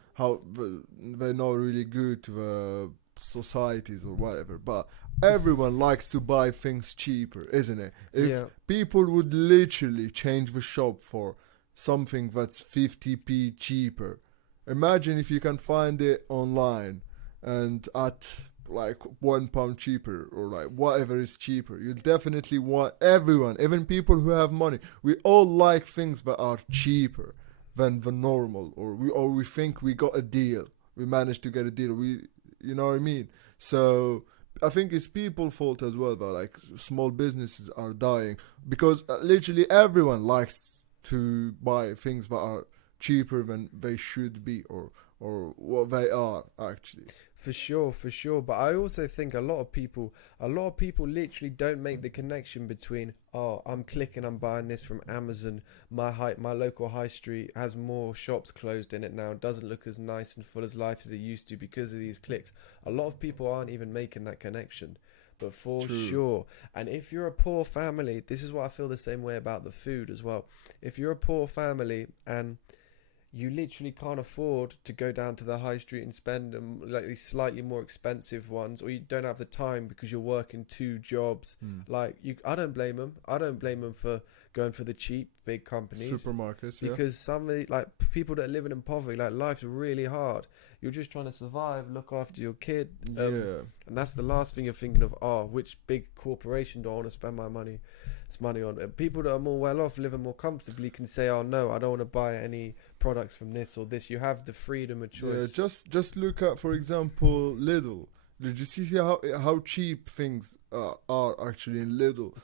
they're not really good to the societies or whatever. But everyone likes to buy things cheaper, isn't it? If yeah. people would literally change the shop for something that's 50p cheaper, imagine if you can find it online and at like £1 cheaper or like whatever is cheaper. You definitely want everyone, even people who have money. We all like things that are cheaper than the normal, or we think we got a deal. We managed to get a deal. You know what I mean? So I think it's people's fault as well. But like small businesses are dying because literally everyone likes to buy things that are cheaper than they should be or what they are actually. For sure. But I also think a lot of people literally don't make the connection between, oh, I'm clicking, I'm buying this from Amazon. My local high street has more shops closed in it now. It doesn't look as nice and full as life as it used to because of these clicks. A lot of people aren't even making that connection. But for True. sure, and if you're a poor family, this is what I feel the same way about the food as well. If you're a poor family and you literally can't afford to go down to the high street and spend like these slightly more expensive ones, or you don't have the time because you're working 2 jobs. Like I don't blame them. I don't blame them for going for the cheap big companies, Supermarkets, yeah. because some of the, like people that are living in poverty, like life's really hard. You're just trying to survive, look after your kid, Yeah. and that's the last thing you're thinking of. Oh, which big corporation do I want to spend my money on? People that are more well off, living more comfortably, can say, "Oh no, I don't want to buy any products from this or this." You have the freedom of choice. Yeah, just look at, for example, Lidl. Did you see how cheap things are actually in Lidl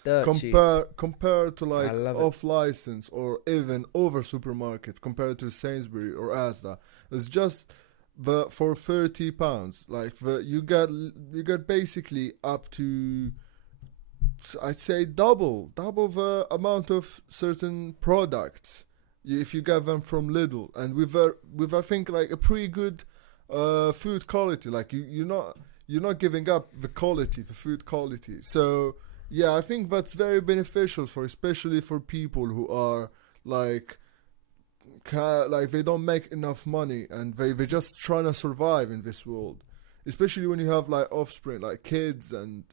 compared to like I love it. off license or even over supermarkets compared to Sainsbury or Asda? It's just for £30, like you get basically up to, I'd say double the amount of certain products if you get them from Lidl, and with I think like a pretty good food quality. Like you're not giving up the food quality. So yeah, I think that's very beneficial especially for people who are like they don't make enough money and they're just trying to survive in this world, especially when you have like offspring, like kids, and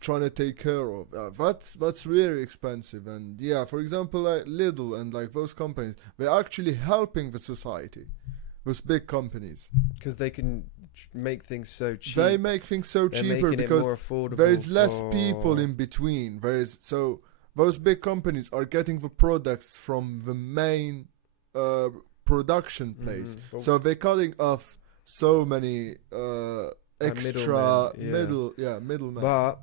trying to take care of that's really expensive. And yeah, for example, like Lidl and like those companies, they're actually helping the society, those big companies, because they can make things so cheap. they make things so They're cheaper making it because more affordable. there's less people in between. So those big companies are getting the products from the main production place. But So they're cutting off so many extra middlemen. But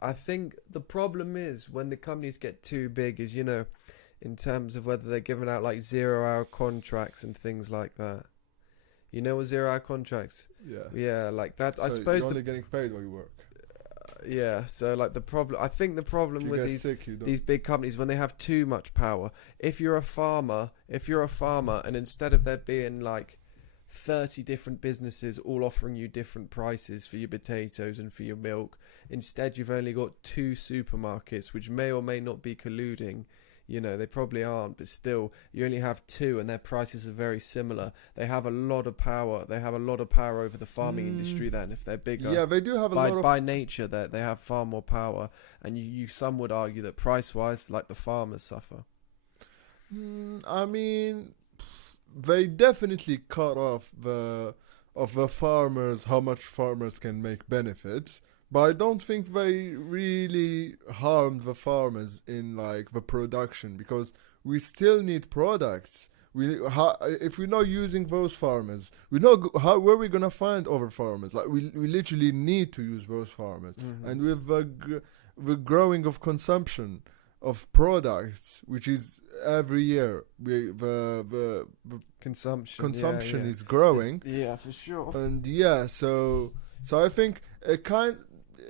I think the problem is when the companies get too big is, in terms of whether they're giving out like 0-hour contracts and things like that. You know what 0-hour contracts? Yeah. Yeah, like that's. So I suppose you're only getting paid while you work. yeah. So like I think the problem You with get these sick, you don't. these big companies when they have too much power. If you're a farmer, and instead of there being like 30 different businesses all offering you different prices for your potatoes and for your milk, instead you've only got two supermarkets which may or may not be colluding. You know, they probably aren't, but still, you only have two, and their prices are very similar. They have a lot of power. They have a lot of power over the farming industry. Then, if they're bigger, Yeah, they do have a lot of. by nature, that they have far more power. And some would argue that price-wise, like the farmers suffer. I mean, they definitely cut off the farmers how much farmers can make benefits, but I don't think they really harmed the farmers in like the production, because we still need products. If we're not using those farmers, we know where we're gonna find other farmers. Like we literally need to use those farmers. And with the growing of consumption of products, which is every year, the Consumption is growing. Yeah, for sure. And yeah, so I think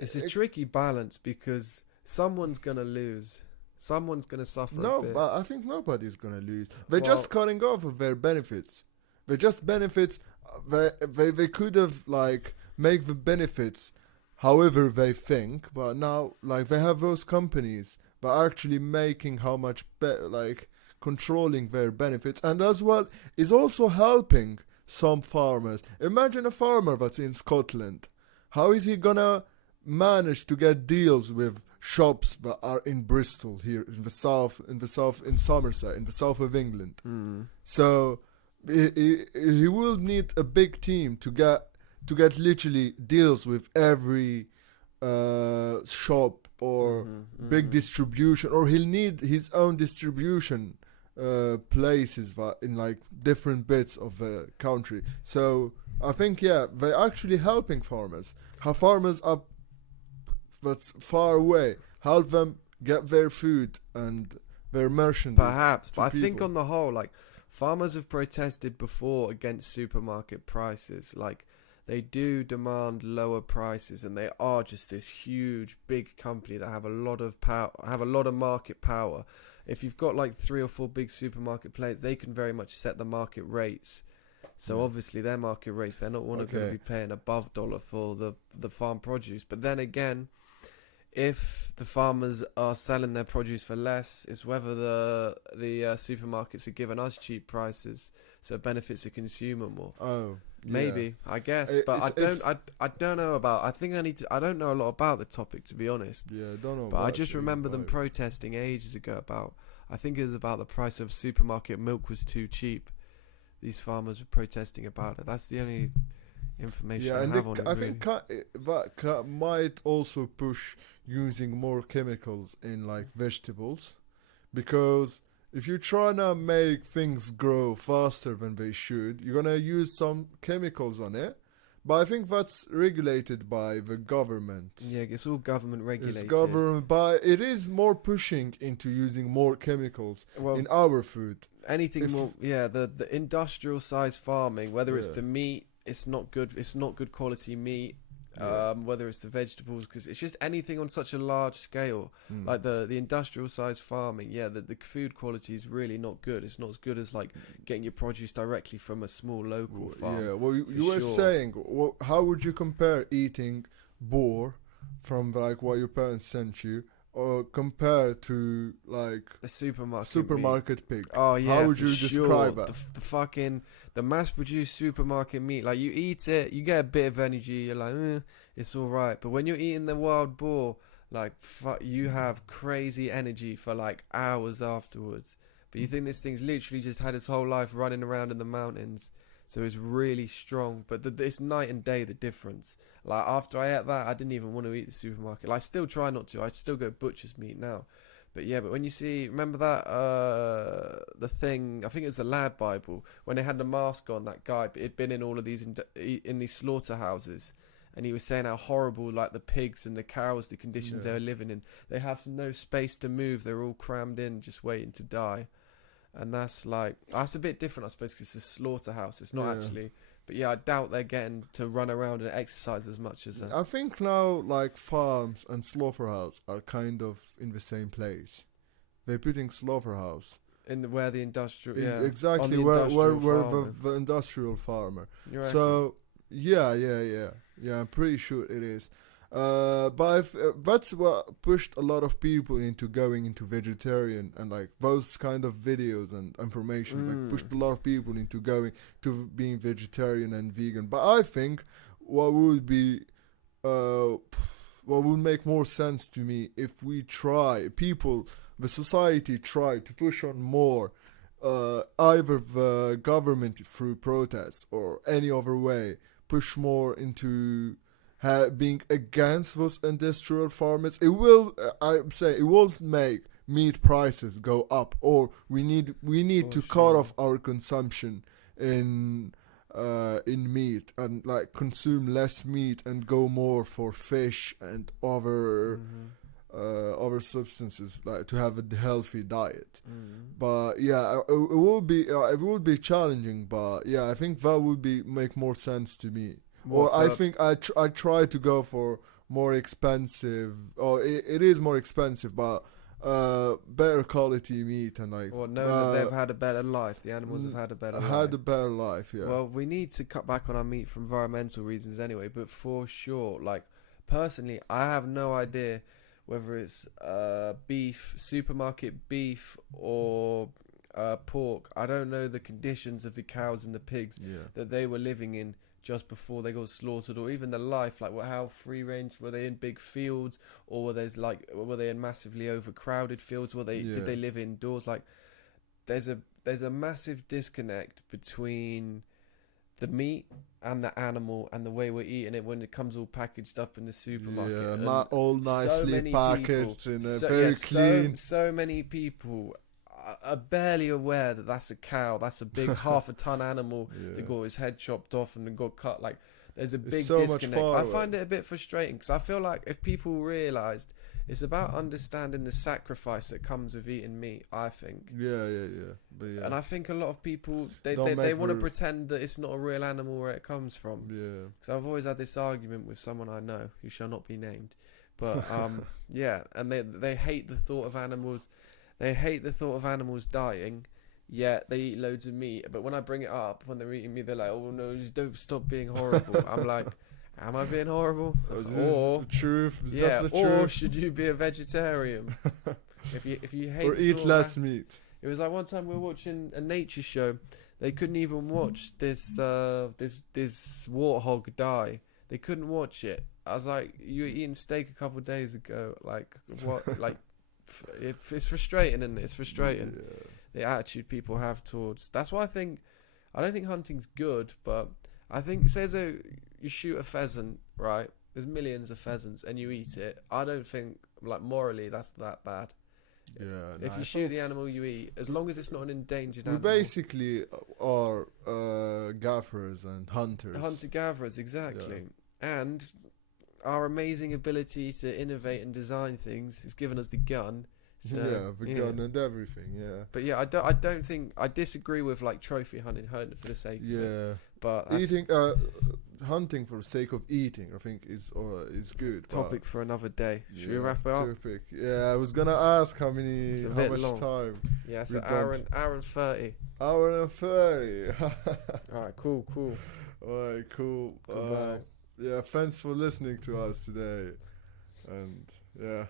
It's a tricky balance because someone's gonna lose. Someone's gonna suffer a no, bit. but I think nobody's gonna lose. They're Well- just cutting off of their benefits. They just benefits. They could have like make the benefits however they think, but now like they have those companies that are actually making how much like controlling their benefits, and as well is also helping some farmers. Imagine a farmer that's in Scotland. How is he gonna manage to get deals with shops that are in Bristol here in Somerset, in the south of England? So he will need a big team to get literally deals with every shop or big distribution, or he'll need his own distribution places that in like different bits of the country. So I think they're actually helping farmers. How farmers are that's far away, help them get their food and their merchandise. Perhaps, but I think people. on the whole, like farmers have protested before against supermarket prices. Like they do demand lower prices, and they are just this huge, big company that have a lot of power, have a lot of market power. If you've got like 3 or 4 big supermarket players, they can very much set the market rates. So obviously their market rates, they're not going to be paying above dollar for the farm produce. But then again, if the farmers are selling their produce for less, it's whether the supermarkets are giving us cheap prices, so it benefits the consumer more. Oh, maybe, I guess, but I don't know about. I don't know a lot about the topic, to be honest. Yeah, I don't know. But I just remember them protesting ages ago about. I think it was about the price of supermarket milk was too cheap. These farmers were protesting about it. That's the only information I have on it. I think that might also push using more chemicals in like vegetables, because if you're trying to make things grow faster than they should, you're gonna use some chemicals on it. But I think that's regulated by the government. Yeah, it's all government regulated. It's government, but it is more pushing into using more chemicals in our food. Anything more, the industrial size farming, whether it's the meat, it's not good. It's not good quality meat. Whether it's the vegetables, because it's just anything on such a large scale, like the industrial size farming. The food quality is really not good. It's not as good as like getting your produce directly from a small local farm. Yeah, well, you were saying, how would you compare eating boar from like what your parents sent you, or compared to like the supermarket pig? Oh yeah, how would you describe it? The mass-produced supermarket meat, like you eat it, you get a bit of energy. You're like, it's all right. But when you're eating the wild boar, like you have crazy energy for like hours afterwards. But you think this thing's literally just had its whole life running around in the mountains, so it's really strong. But it's night and day, the difference. Like after I ate that, I didn't even want to eat the supermarket. Like, I still try not to. I still go butcher's meat now. But but when you see, remember that the thing, I think it's the Lad Bible, when they had the mask on, that guy, but he'd been in all of these in these slaughterhouses, and he was saying how horrible, like the pigs and the cows, the conditions they were living in. They have no space to move. They're all crammed in, just waiting to die. And that's a bit different, I suppose, because it's a slaughterhouse. It's not actually But yeah, I doubt they're getting to run around and exercise as much as I think now like farms and slaughterhouse are kind of in the same place. They're putting slaughterhouse where the industrial, on exactly the where industrial the, farming. the industrial farmer. You reckon? So yeah. I'm pretty sure it is. But that's what pushed a lot of people into going into vegetarian, and like those kind of videos and information like pushed a lot of people into going to being vegetarian and vegan. But I think what would be what would make more sense to me if we the society try to push on more, either the government through protest or any other way, push more into being against those industrial farmers. It will, I'm saying, it will make meat prices go up, or we need to cut off our consumption in meat, and like consume less meat and go more for fish and other substances, like to have a healthy diet. But yeah, it would be challenging, but yeah, I think that would make more sense to me. I think I try to go for more expensive, or it is more expensive, but better quality meat, and like knowing that they've had a better life, the animals have had a better life. Had a better life, yeah. Well, we need to cut back on our meat for environmental reasons anyway, but for sure, like, personally, I have no idea whether it's beef, supermarket beef, or pork. I don't know the conditions of the cows and the pigs that they were living in just before they got slaughtered, or even the life, like how free range were they in big fields, or were they in massively overcrowded fields? Did they live indoors? Like, there's a massive disconnect between the meat and the animal and the way we're eating it when it comes all packaged up in the supermarket. Yeah, not all nicely packaged in a very clean. So many people are barely aware that that's a cow. That's a big half a ton animal that got his head chopped off and got cut. Like, there's a big disconnect. I find it a bit frustrating, because I feel like if people realised it's about understanding the sacrifice that comes with eating meat, I think. Yeah. But and I think a lot of people, they want to pretend that it's not a real animal where it comes from. Yeah. Because I've always had this argument with someone I know, who shall not be named. But yeah, and they hate the thought of animals. They hate the thought of animals dying, yet they eat loads of meat. But when I bring it up, when they're eating meat, they're like, "Oh no, just don't stop being horrible." I'm like, am I being horrible? Is this the truth? Is yeah, the truth? or should you be a vegetarian? if you hate or eat less meat. It was like one time we were watching a nature show. They couldn't even watch this warthog die. They couldn't watch it. I was like, you were eating steak a couple of days ago. Like, what? Like, it's frustrating, isn't it? It's frustrating. Yeah. The attitude people have towards. That's why I don't think hunting's good, but I think, you shoot a pheasant, right? There's millions of pheasants, and you eat it. I don't think, like, morally that's that bad. Yeah. If you shoot the animal you eat, as long as it's not an endangered we animal. basically are gaffers and hunters. Hunter-gatherers, exactly. And our amazing ability to innovate and design things has given us the gun. So, the gun and everything, yeah. But yeah, I don't think, I disagree with like trophy hunting for the sake of it. But eating, hunting for the sake of eating, I think is good. Topic for another day. Should we wrap it up? Topic. Yeah, I was gonna ask how much long. time. Yeah, it's an hour and 30. Hour and 30. Alright, cool. Alright, cool. Goodbye. Yeah, thanks for listening to us today. And yeah.